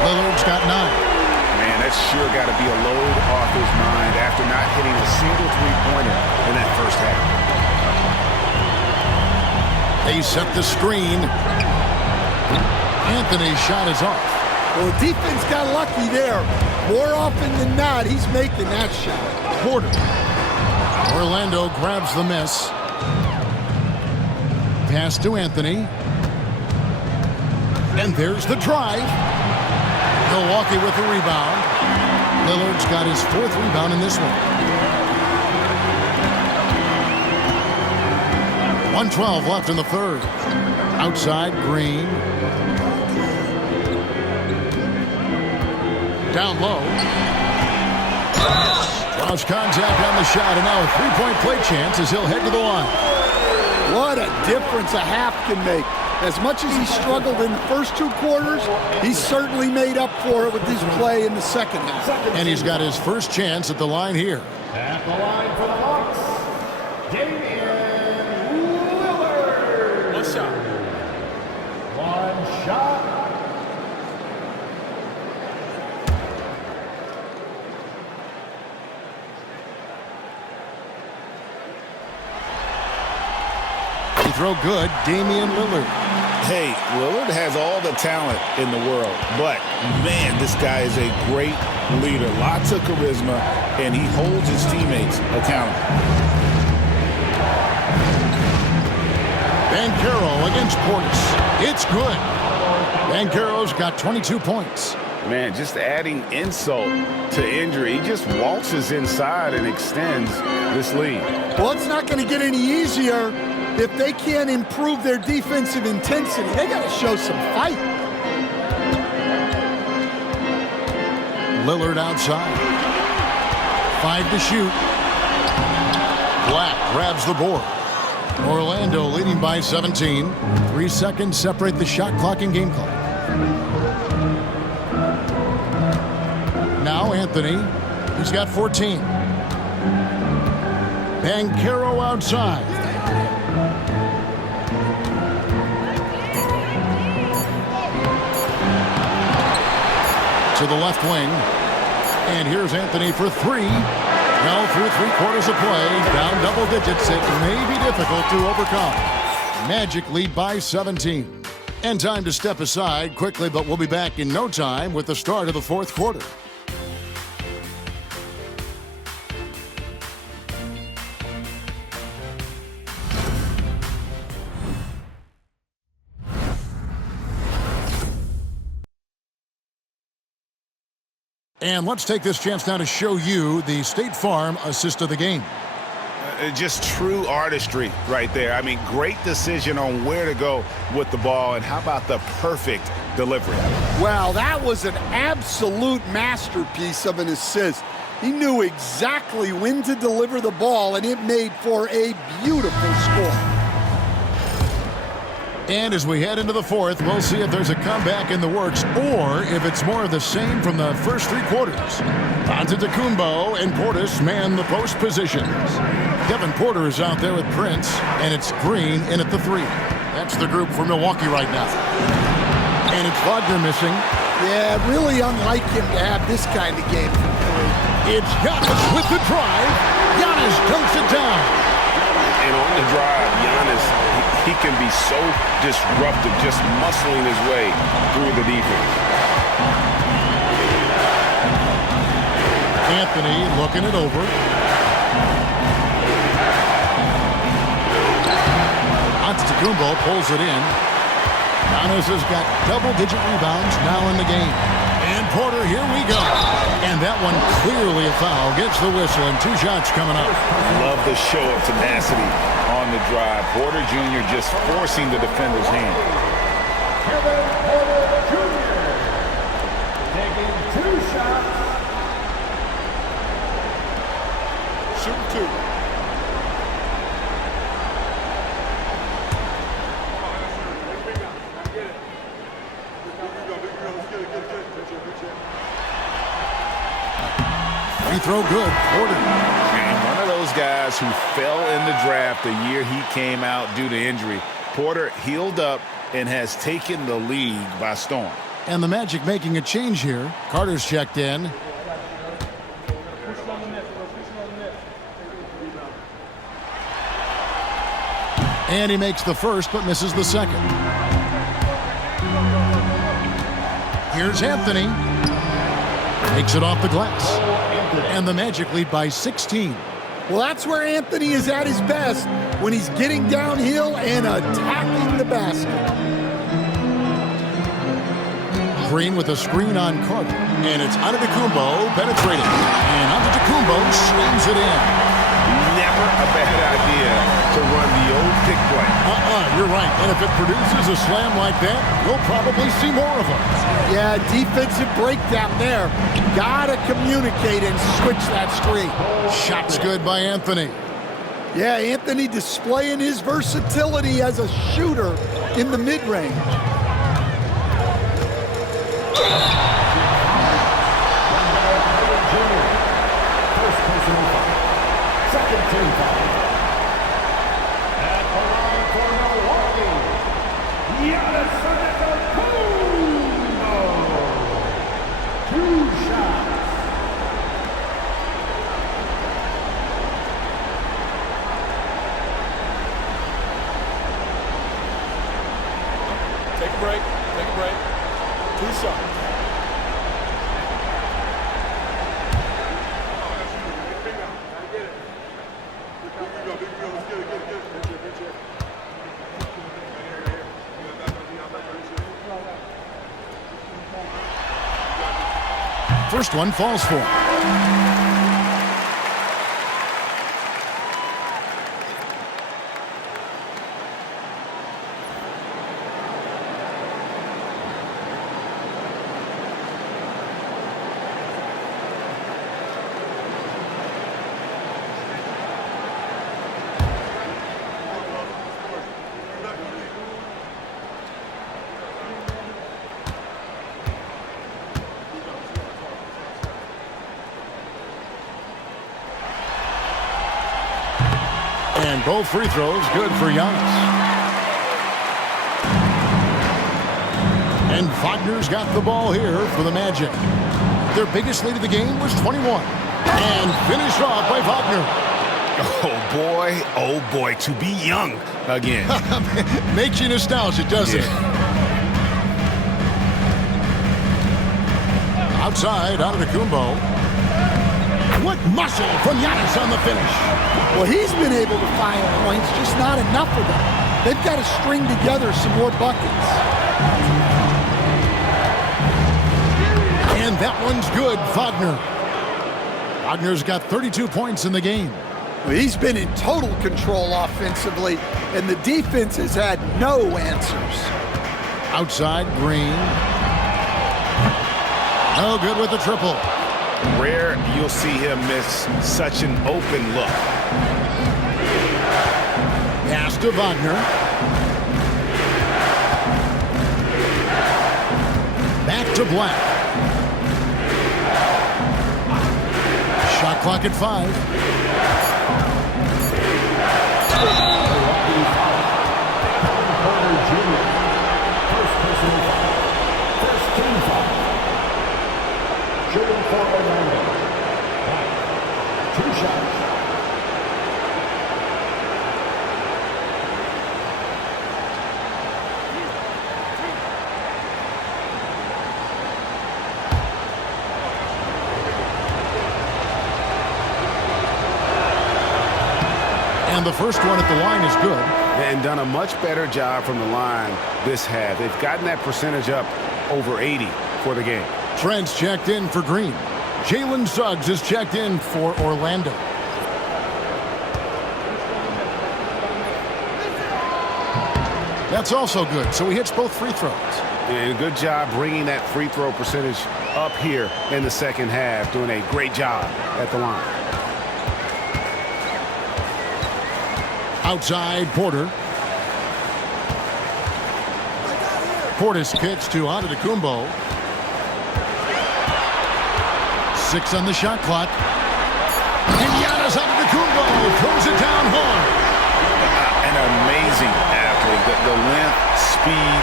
Lillard's got 9. Man, that's sure got to be a load off his mind after not hitting a single three-pointer in that first half. They set the screen. Anthony's shot is off. Well, the defense got lucky there. More often than not, he's making that shot. Porter. Orlando grabs the miss. Pass to Anthony. And there's the drive. Milwaukee with the rebound. Lillard's got his 4th rebound in this one. 1:12 left in the third. Outside, Green. Down low. Draws contact on the shot, and now a three-point play chance as he'll head to the line. What a difference a half can make. As much as he struggled in the first 2 quarters, he certainly made up for it with his play in the second half. And he's got his first chance at the line here. At the line for the Bucks, Damian Lillard. One shot. One shot. He throw good, Damian Lillard. Hey, Lillard has all the talent in the world, but, man, this guy is a great leader. Lots of charisma, and he holds his teammates accountable. Banchero against Portis. It's good. Banchero's got 22 points. Man, just adding insult to injury. He just waltzes inside and extends this lead. Well, it's not going to get any easier if they can't improve their defensive intensity. They got to show some fight. Lillard outside. 5 to shoot. Black grabs the board. Orlando leading by 17. 3 seconds separate the shot clock and game clock. Now Anthony. He's got 14. Banchero outside. To the left wing. And here's Anthony for 3. Now through 3 quarters of play. Down double digits. It may be difficult to overcome. Magic lead by 17. And time to step aside quickly, but we'll be back in no time with the start of the 4th quarter. And let's take this chance now to show you the State Farm assist of the game. Just true artistry right there. I mean, great decision on where to go with the ball, and how about the perfect delivery? Wow, that was an absolute masterpiece of an assist. He knew exactly when to deliver the ball, and it made for a beautiful score. And as we head into the 4th, we'll see if there's a comeback in the works or if it's more of the same from the first 3 quarters. Antetokounmpo and Portis man the post positions. Kevin Porter is out there with Prince, and it's Green in at the 3. That's the group for Milwaukee right now. And it's Wagner missing. Yeah, really unlike him to have this kind of game from 3. It's Giannis with the drive. Giannis dunks it down. And on the drive, Giannis, he can be so disruptive, just muscling his way through the defense. Anthony looking it over. Antetokounmpo pulls it in. Giannis has got double-digit rebounds now in the game. And Porter, here we go. And that one clearly a foul. Gets the whistle and 2 shots coming up. Love the show of tenacity on the drive. Porter Jr. just forcing the defender's hand. Kevin Porter Jr. taking 2 shots. Shoot 2. Free throw good. Porter. And one of those guys who fell in the draft the year he came out due to injury. Porter healed up and has taken the league by storm. And the Magic making a change here. Carter's checked in. And he makes the first but misses the second. Here's Anthony. Takes it off the glass. And the Magic lead by 16. Well, that's where Anthony is at his best, when he's getting downhill and attacking the basket. Green with a screen on Carter. And it's Antetokounmpo penetrating. And Antetokounmpo slams it in. Never a bad idea to run the old pick play. You're right. And if it produces a slam like that, we'll probably see more of them. Yeah, defensive breakdown there. Gotta communicate and switch that screen. Shot's good by Anthony. Yeah, Anthony displaying his versatility as a shooter in the mid-range. First personal foul. Second team foul. At the line for Milwaukee, Giannis Antetokounmpo. 2 shots. Take a break. Take a break. 2 shots. First one falls for him. And both free throws good for Giannis. And Wagner's got the ball here for the Magic. Their biggest lead of the game was 21. And finished off by Wagner. Oh boy, to be young again. Makes you nostalgic, doesn't it? Outside, Antetokounmpo. What muscle from Giannis on the finish. Well, he's been able to find points, just not enough of them. They've got to string together some more buckets. And that one's good, Wagner. Wagner's got 32 points in the game. Well, he's been in total control offensively, and the defense has had no answers. Outside, Green. No good with the triple. Rare you'll see him miss such an open look. Pass to Wagner. Back to Black. Shot clock at 5. Porter Jr. First personal foul. First team foul. Shooting for Orlando. 2 shots. And the first one at the line is good. And done a much better job from the line this half. They've gotten that percentage up over 80 for the game. Trent's checked in for Green. Jalen Suggs is checked in for Orlando. That's also good, so he hits both free throws. And a good job bringing that free throw percentage up here in the second half, doing a great job at the line. Outside, Porter. Portis kicks to Antetokounmpo. 6 on the shot clock. And Giannis Antetokounmpo throws it down hard. An amazing athlete. The length, speed,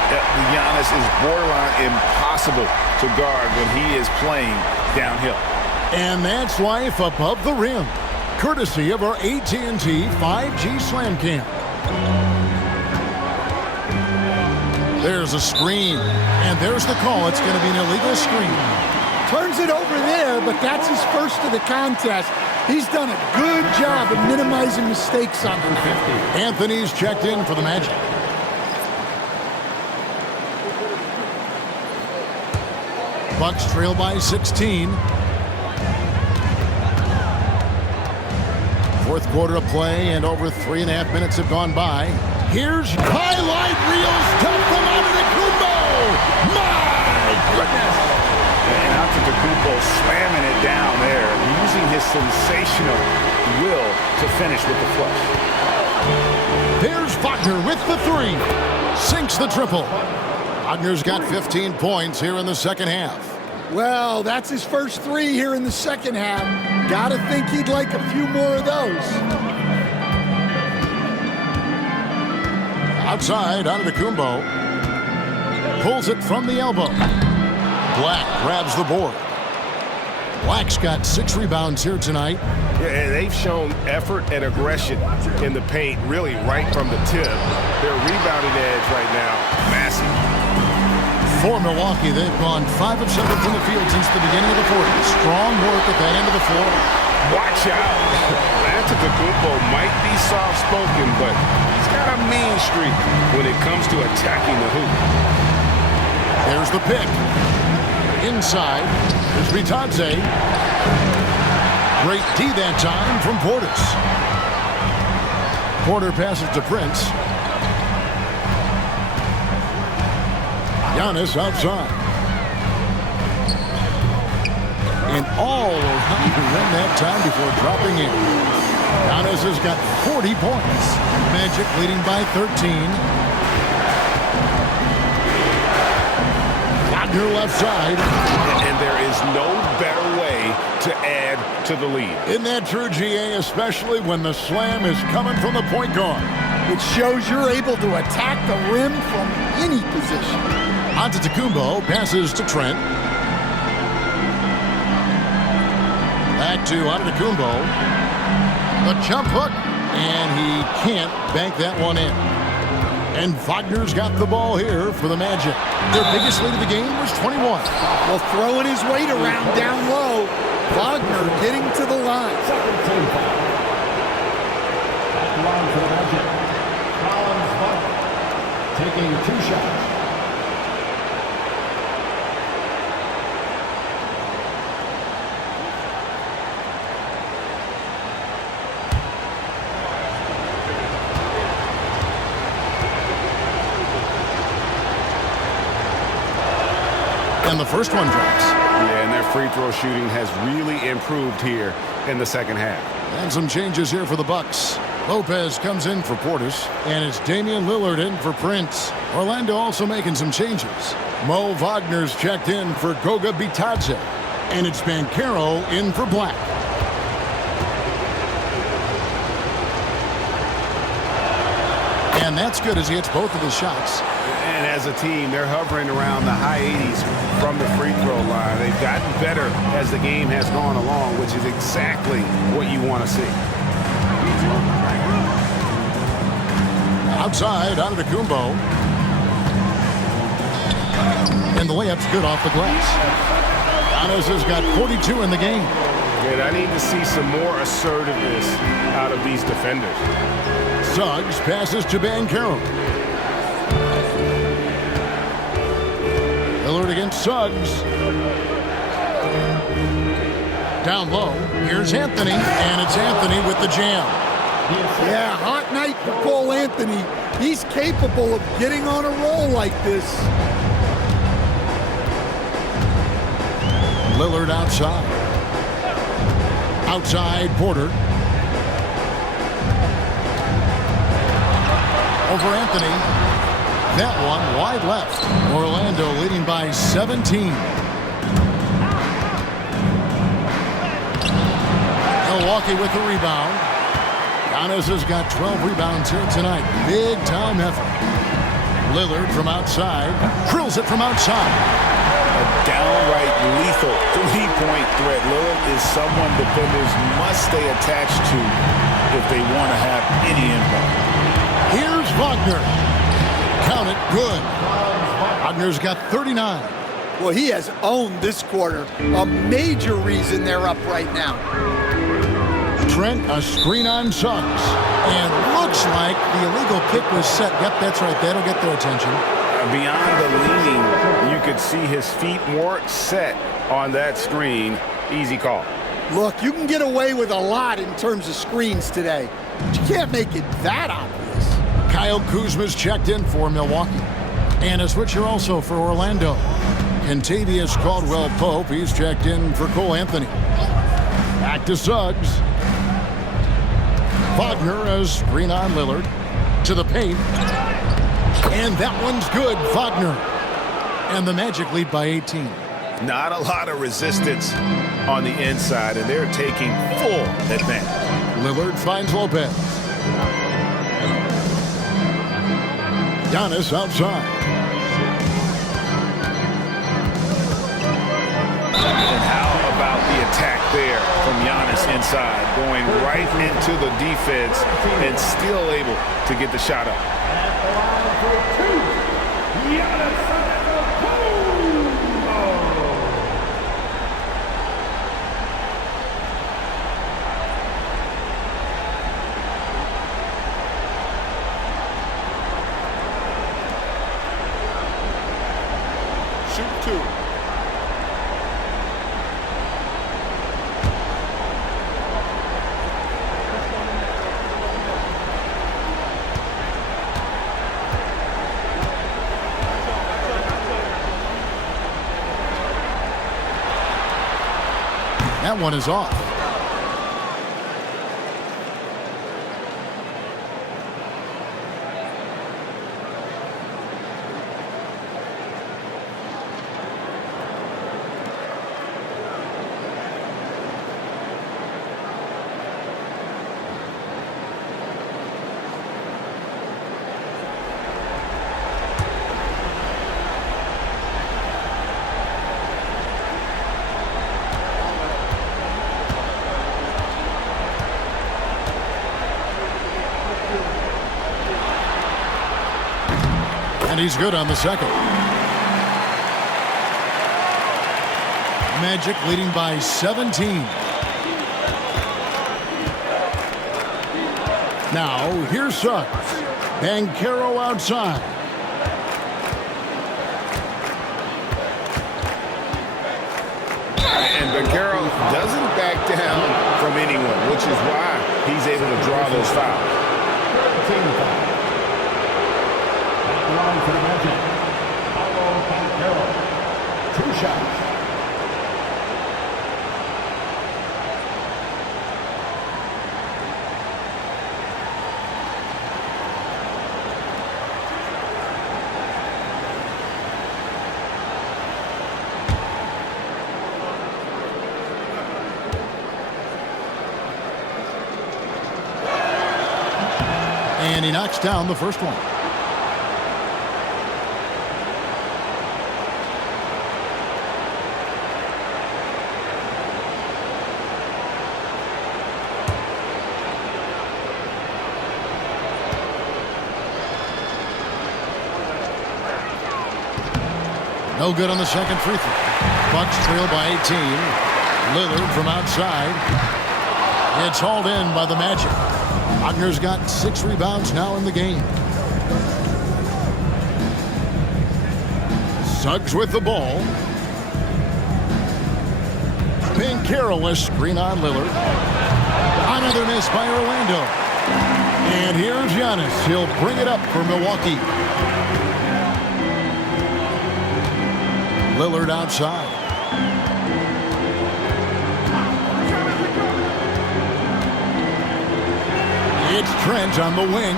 Giannis is borderline impossible to guard when he is playing downhill. And that's life above the rim, courtesy of our AT&T 5G Slam Cam. There's a screen, and there's the call. It's going to be an illegal screen. Turns it over there, but that's his first of the contest. He's done a good job of minimizing mistakes on the night. Anthony's checked in for the Magic. Bucks trail by 16. Fourth quarter of play, and over 3.5 minutes have gone by. Here's highlight reel stuff from Antetokounmpo. My goodness! And Antetokounmpo slamming it down there, using his sensational will to finish with the flush. There's Wagner with the three. Sinks the triple. Wagner's got 15 points here in the second half. Well, that's his first 3 here in the second half. Gotta think he'd like a few more of those. Outside, Antetokounmpo pulls it from the elbow. Black grabs the board. Black's got 6 rebounds here tonight. Yeah, they've shown effort and aggression in the paint, really right from the tip. Their rebounding edge right now, massive. For Milwaukee, they've gone 5 of 7 from the field since the beginning of the fourth. Strong work at that end of the floor. Watch out. Antetokounmpo might be soft-spoken, but he's got a mean streak when it comes to attacking the hoop. There's the pick. Inside is Bitadze. Great D that time from Portis. Porter passes to Prince. Giannis outside. And all around the rim that time before dropping in. Giannis has got 40 points. Magic leading by 13. Wagner left side. And there is no better way to add to the lead. Isn't that true, GA? Especially when the slam is coming from the point guard. It shows you're able to attack the rim from any position. Antetokounmpo passes to Trent. Back to Antetokounmpo. The jump hook, and he can't bank that one in. And Wagner's got the ball here for the Magic. Their biggest lead of the game was 21. Well, throwing his weight around down low, Wagner getting to the line. At the line for the Magic, Collins Wagner taking 2 shots. And the first one drops. Yeah, and their free throw shooting has really improved here in the second half. And some changes here for the Bucks. Lopez comes in for Portis, and it's Damian Lillard in for Prince. Orlando also making some changes. Mo Wagner's checked in for Goga Bitadze, and it's Banchero in for Black. And that's good as he hits both of his shots. And as a team, they're hovering around the high 80s from the free throw line. They've gotten better as the game has gone along, which is exactly what you want to see. Outside, Antetokounmpo. And the layup's good off the glass. Giannis has got 42 in the game. And I need to see some more assertiveness out of these defenders. Suggs passes to Banchero. Lillard against Suggs. Down low, here's Anthony, and it's Anthony with the jam. Yeah, hot night for Cole Anthony. He's capable of getting on a roll like this. Lillard outside. Outside, Porter. Over Anthony. That one wide left. Orlando leading by 17. Milwaukee with the rebound. Giannis has got 12 rebounds here tonight. Big time effort. Lillard from outside. Drills it from outside. A downright lethal three-point threat. Lillard is someone defenders must stay attached to if they want to have any impact. Here's Wagner. Count it, good. Wagner's got 39. Well, he has owned this quarter. A major reason they're up right now. Trent, a screen on Suggs. And looks like the illegal kick was set. Yep, that's right. That'll get their attention. Beyond the leaning, you could see his feet more set on that screen. Easy call. Look, you can get away with a lot in terms of screens today, but you can't make it that obvious. Kyle Kuzma's checked in for Milwaukee. And a switcher also for Orlando. Kentavious Caldwell-Pope, he's checked in for Cole Anthony. Back to Suggs. Wagner, a screen on Lillard. To the paint. And that one's good, Wagner. And the Magic lead by 18. Not a lot of resistance on the inside, and they're taking full advantage. Lillard finds Lopez. Giannis outside. And how about the attack there from Giannis inside, going right into the defense and still able to get the shot up. Shoot two. That one is off. And he's good on the second. Magic leading by 17. Now, here's Suggs. Banchero outside. And Banchero doesn't back down from anyone, which is why he's able to draw those fouls. Line for the Magic. Paolo Banchero. 2 shots. And he knocks down the first one. No good on the second free throw. Bucks trail by 18. Lillard from outside. It's hauled in by the Magic. Wagner's got 6 rebounds now in the game. Suggs with the ball. Banchero a screen on Lillard. Another miss by Orlando. And here's Giannis. He'll bring it up for Milwaukee. Lillard outside. It's Trent on the wing.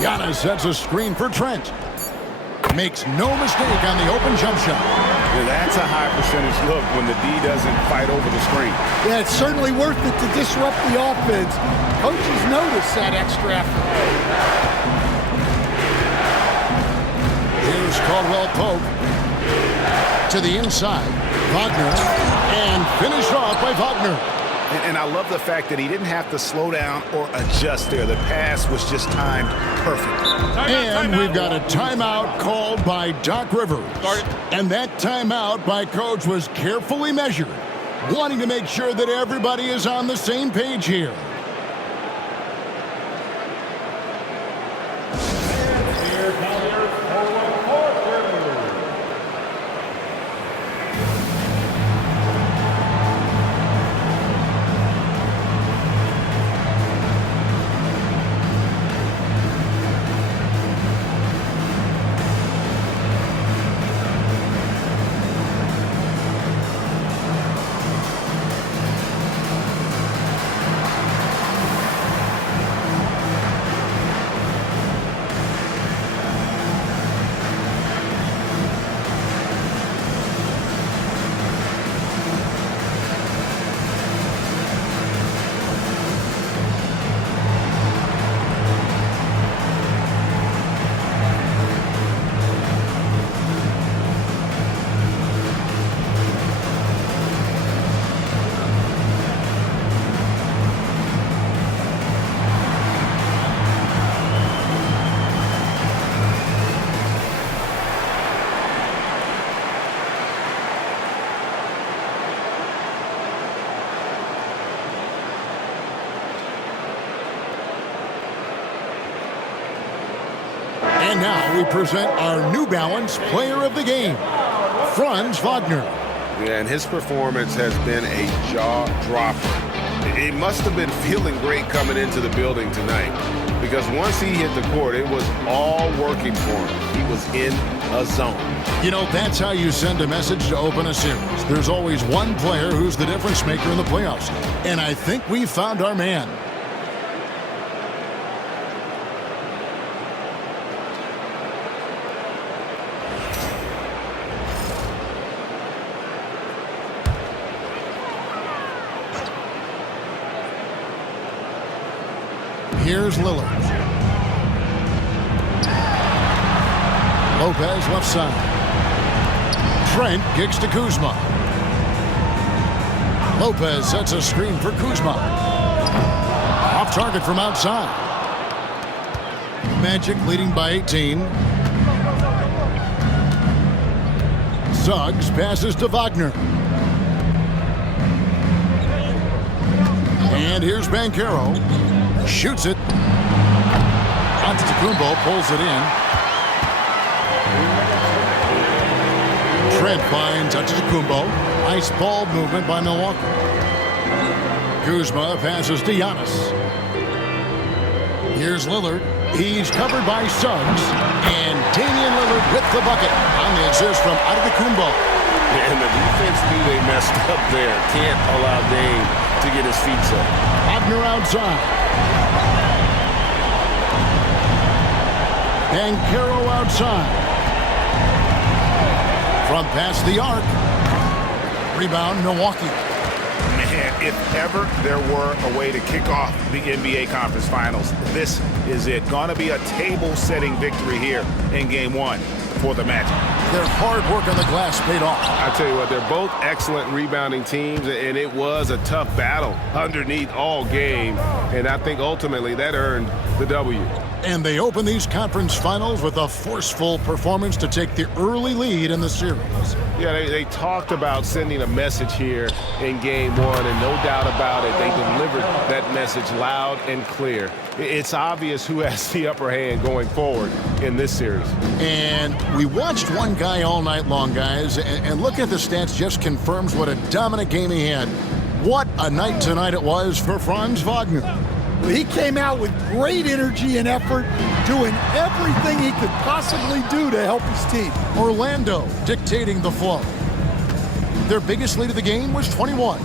Giannis sets a screen for Trent. Makes no mistake on the open jump shot. Yeah, that's a high percentage look when the D doesn't fight over the screen. Yeah, it's certainly worth it to disrupt the offense. Coaches notice that extra effort. Here's Caldwell Pope to the inside. Wagner, and finished off by Wagner. And I love the fact that he didn't have to slow down or adjust there. The pass was just timed perfect. And we've got a timeout called by Doc Rivers. And that timeout by Coach was carefully measured, wanting to make sure that everybody is on the same page here. And now we present our New Balance Player of the Game, Franz Wagner. Yeah, and his performance has been a jaw-dropper. He must have been feeling great coming into the building tonight, because once he hit the court, it was all working for him. He was in a zone. You know, that's how you send a message to open a series. There's always one player who's the difference maker in the playoffs. And I think we found our man. Here's Lillard. Lopez left side. Trent kicks to Kuzma. Lopez sets a screen for Kuzma. Off target from outside. Magic leading by 18. Suggs passes to Wagner. And here's Banchero. Shoots it. Antetokounmpo pulls it in. Trent finds Antetokounmpo. Nice ball movement by Milwaukee. Kuzma passes to Giannis. Here's Lillard. He's covered by Suggs. And Damian Lillard with the bucket on the assist from Antetokounmpo. And the defense knew they messed up there. Can't allow Dame to get his feet set. Wagner outside. Banchero outside. From past the arc. Rebound, Milwaukee. Man, if ever there were a way to kick off the NBA Conference Finals, this is it. Gonna be a table-setting victory here in Game 1. for the Magic. Their hard work on the glass paid off. I tell you what, they're both excellent rebounding teams, and it was a tough battle underneath all game, and I think ultimately that earned the W. And they open these conference finals with a forceful performance to take the early lead in the series. Yeah, they talked about sending a message here in game one, and no doubt about it, they delivered that message loud and clear. It's obvious who has the upper hand going forward in this series. And we watched one guy all night long, guys, and looking at the stats just confirms what a dominant game he had. What a night tonight it was for Franz Wagner. He came out with great energy and effort, doing everything he could possibly do to help his team. Orlando dictating the flow. Their biggest lead of the game was 21.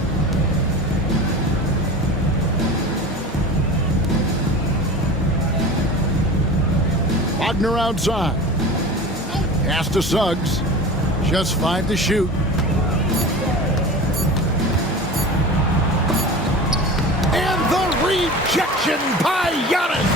Wagner outside. Pass to Suggs. Just 5 to shoot. And the rejection by Giannis.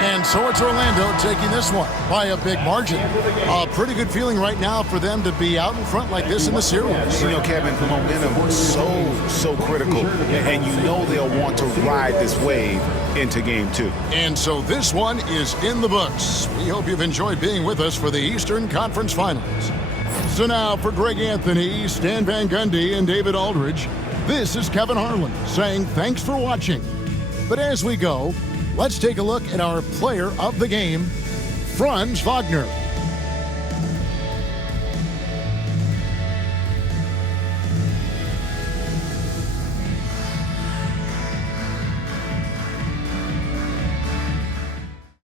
And so it's Orlando taking this one by a big margin. A pretty good feeling right now for them to be out in front like this in the series. You know, Kevin, the momentum is so critical, and you know they'll want to ride this wave into game 2. And so this one is in the books. We hope you've enjoyed being with us for the Eastern Conference Finals. So now for Greg Anthony, Stan Van Gundy, and David Aldridge, this is Kevin Harlan saying thanks for watching. But as we go, let's take a look at our player of the game, Franz Wagner.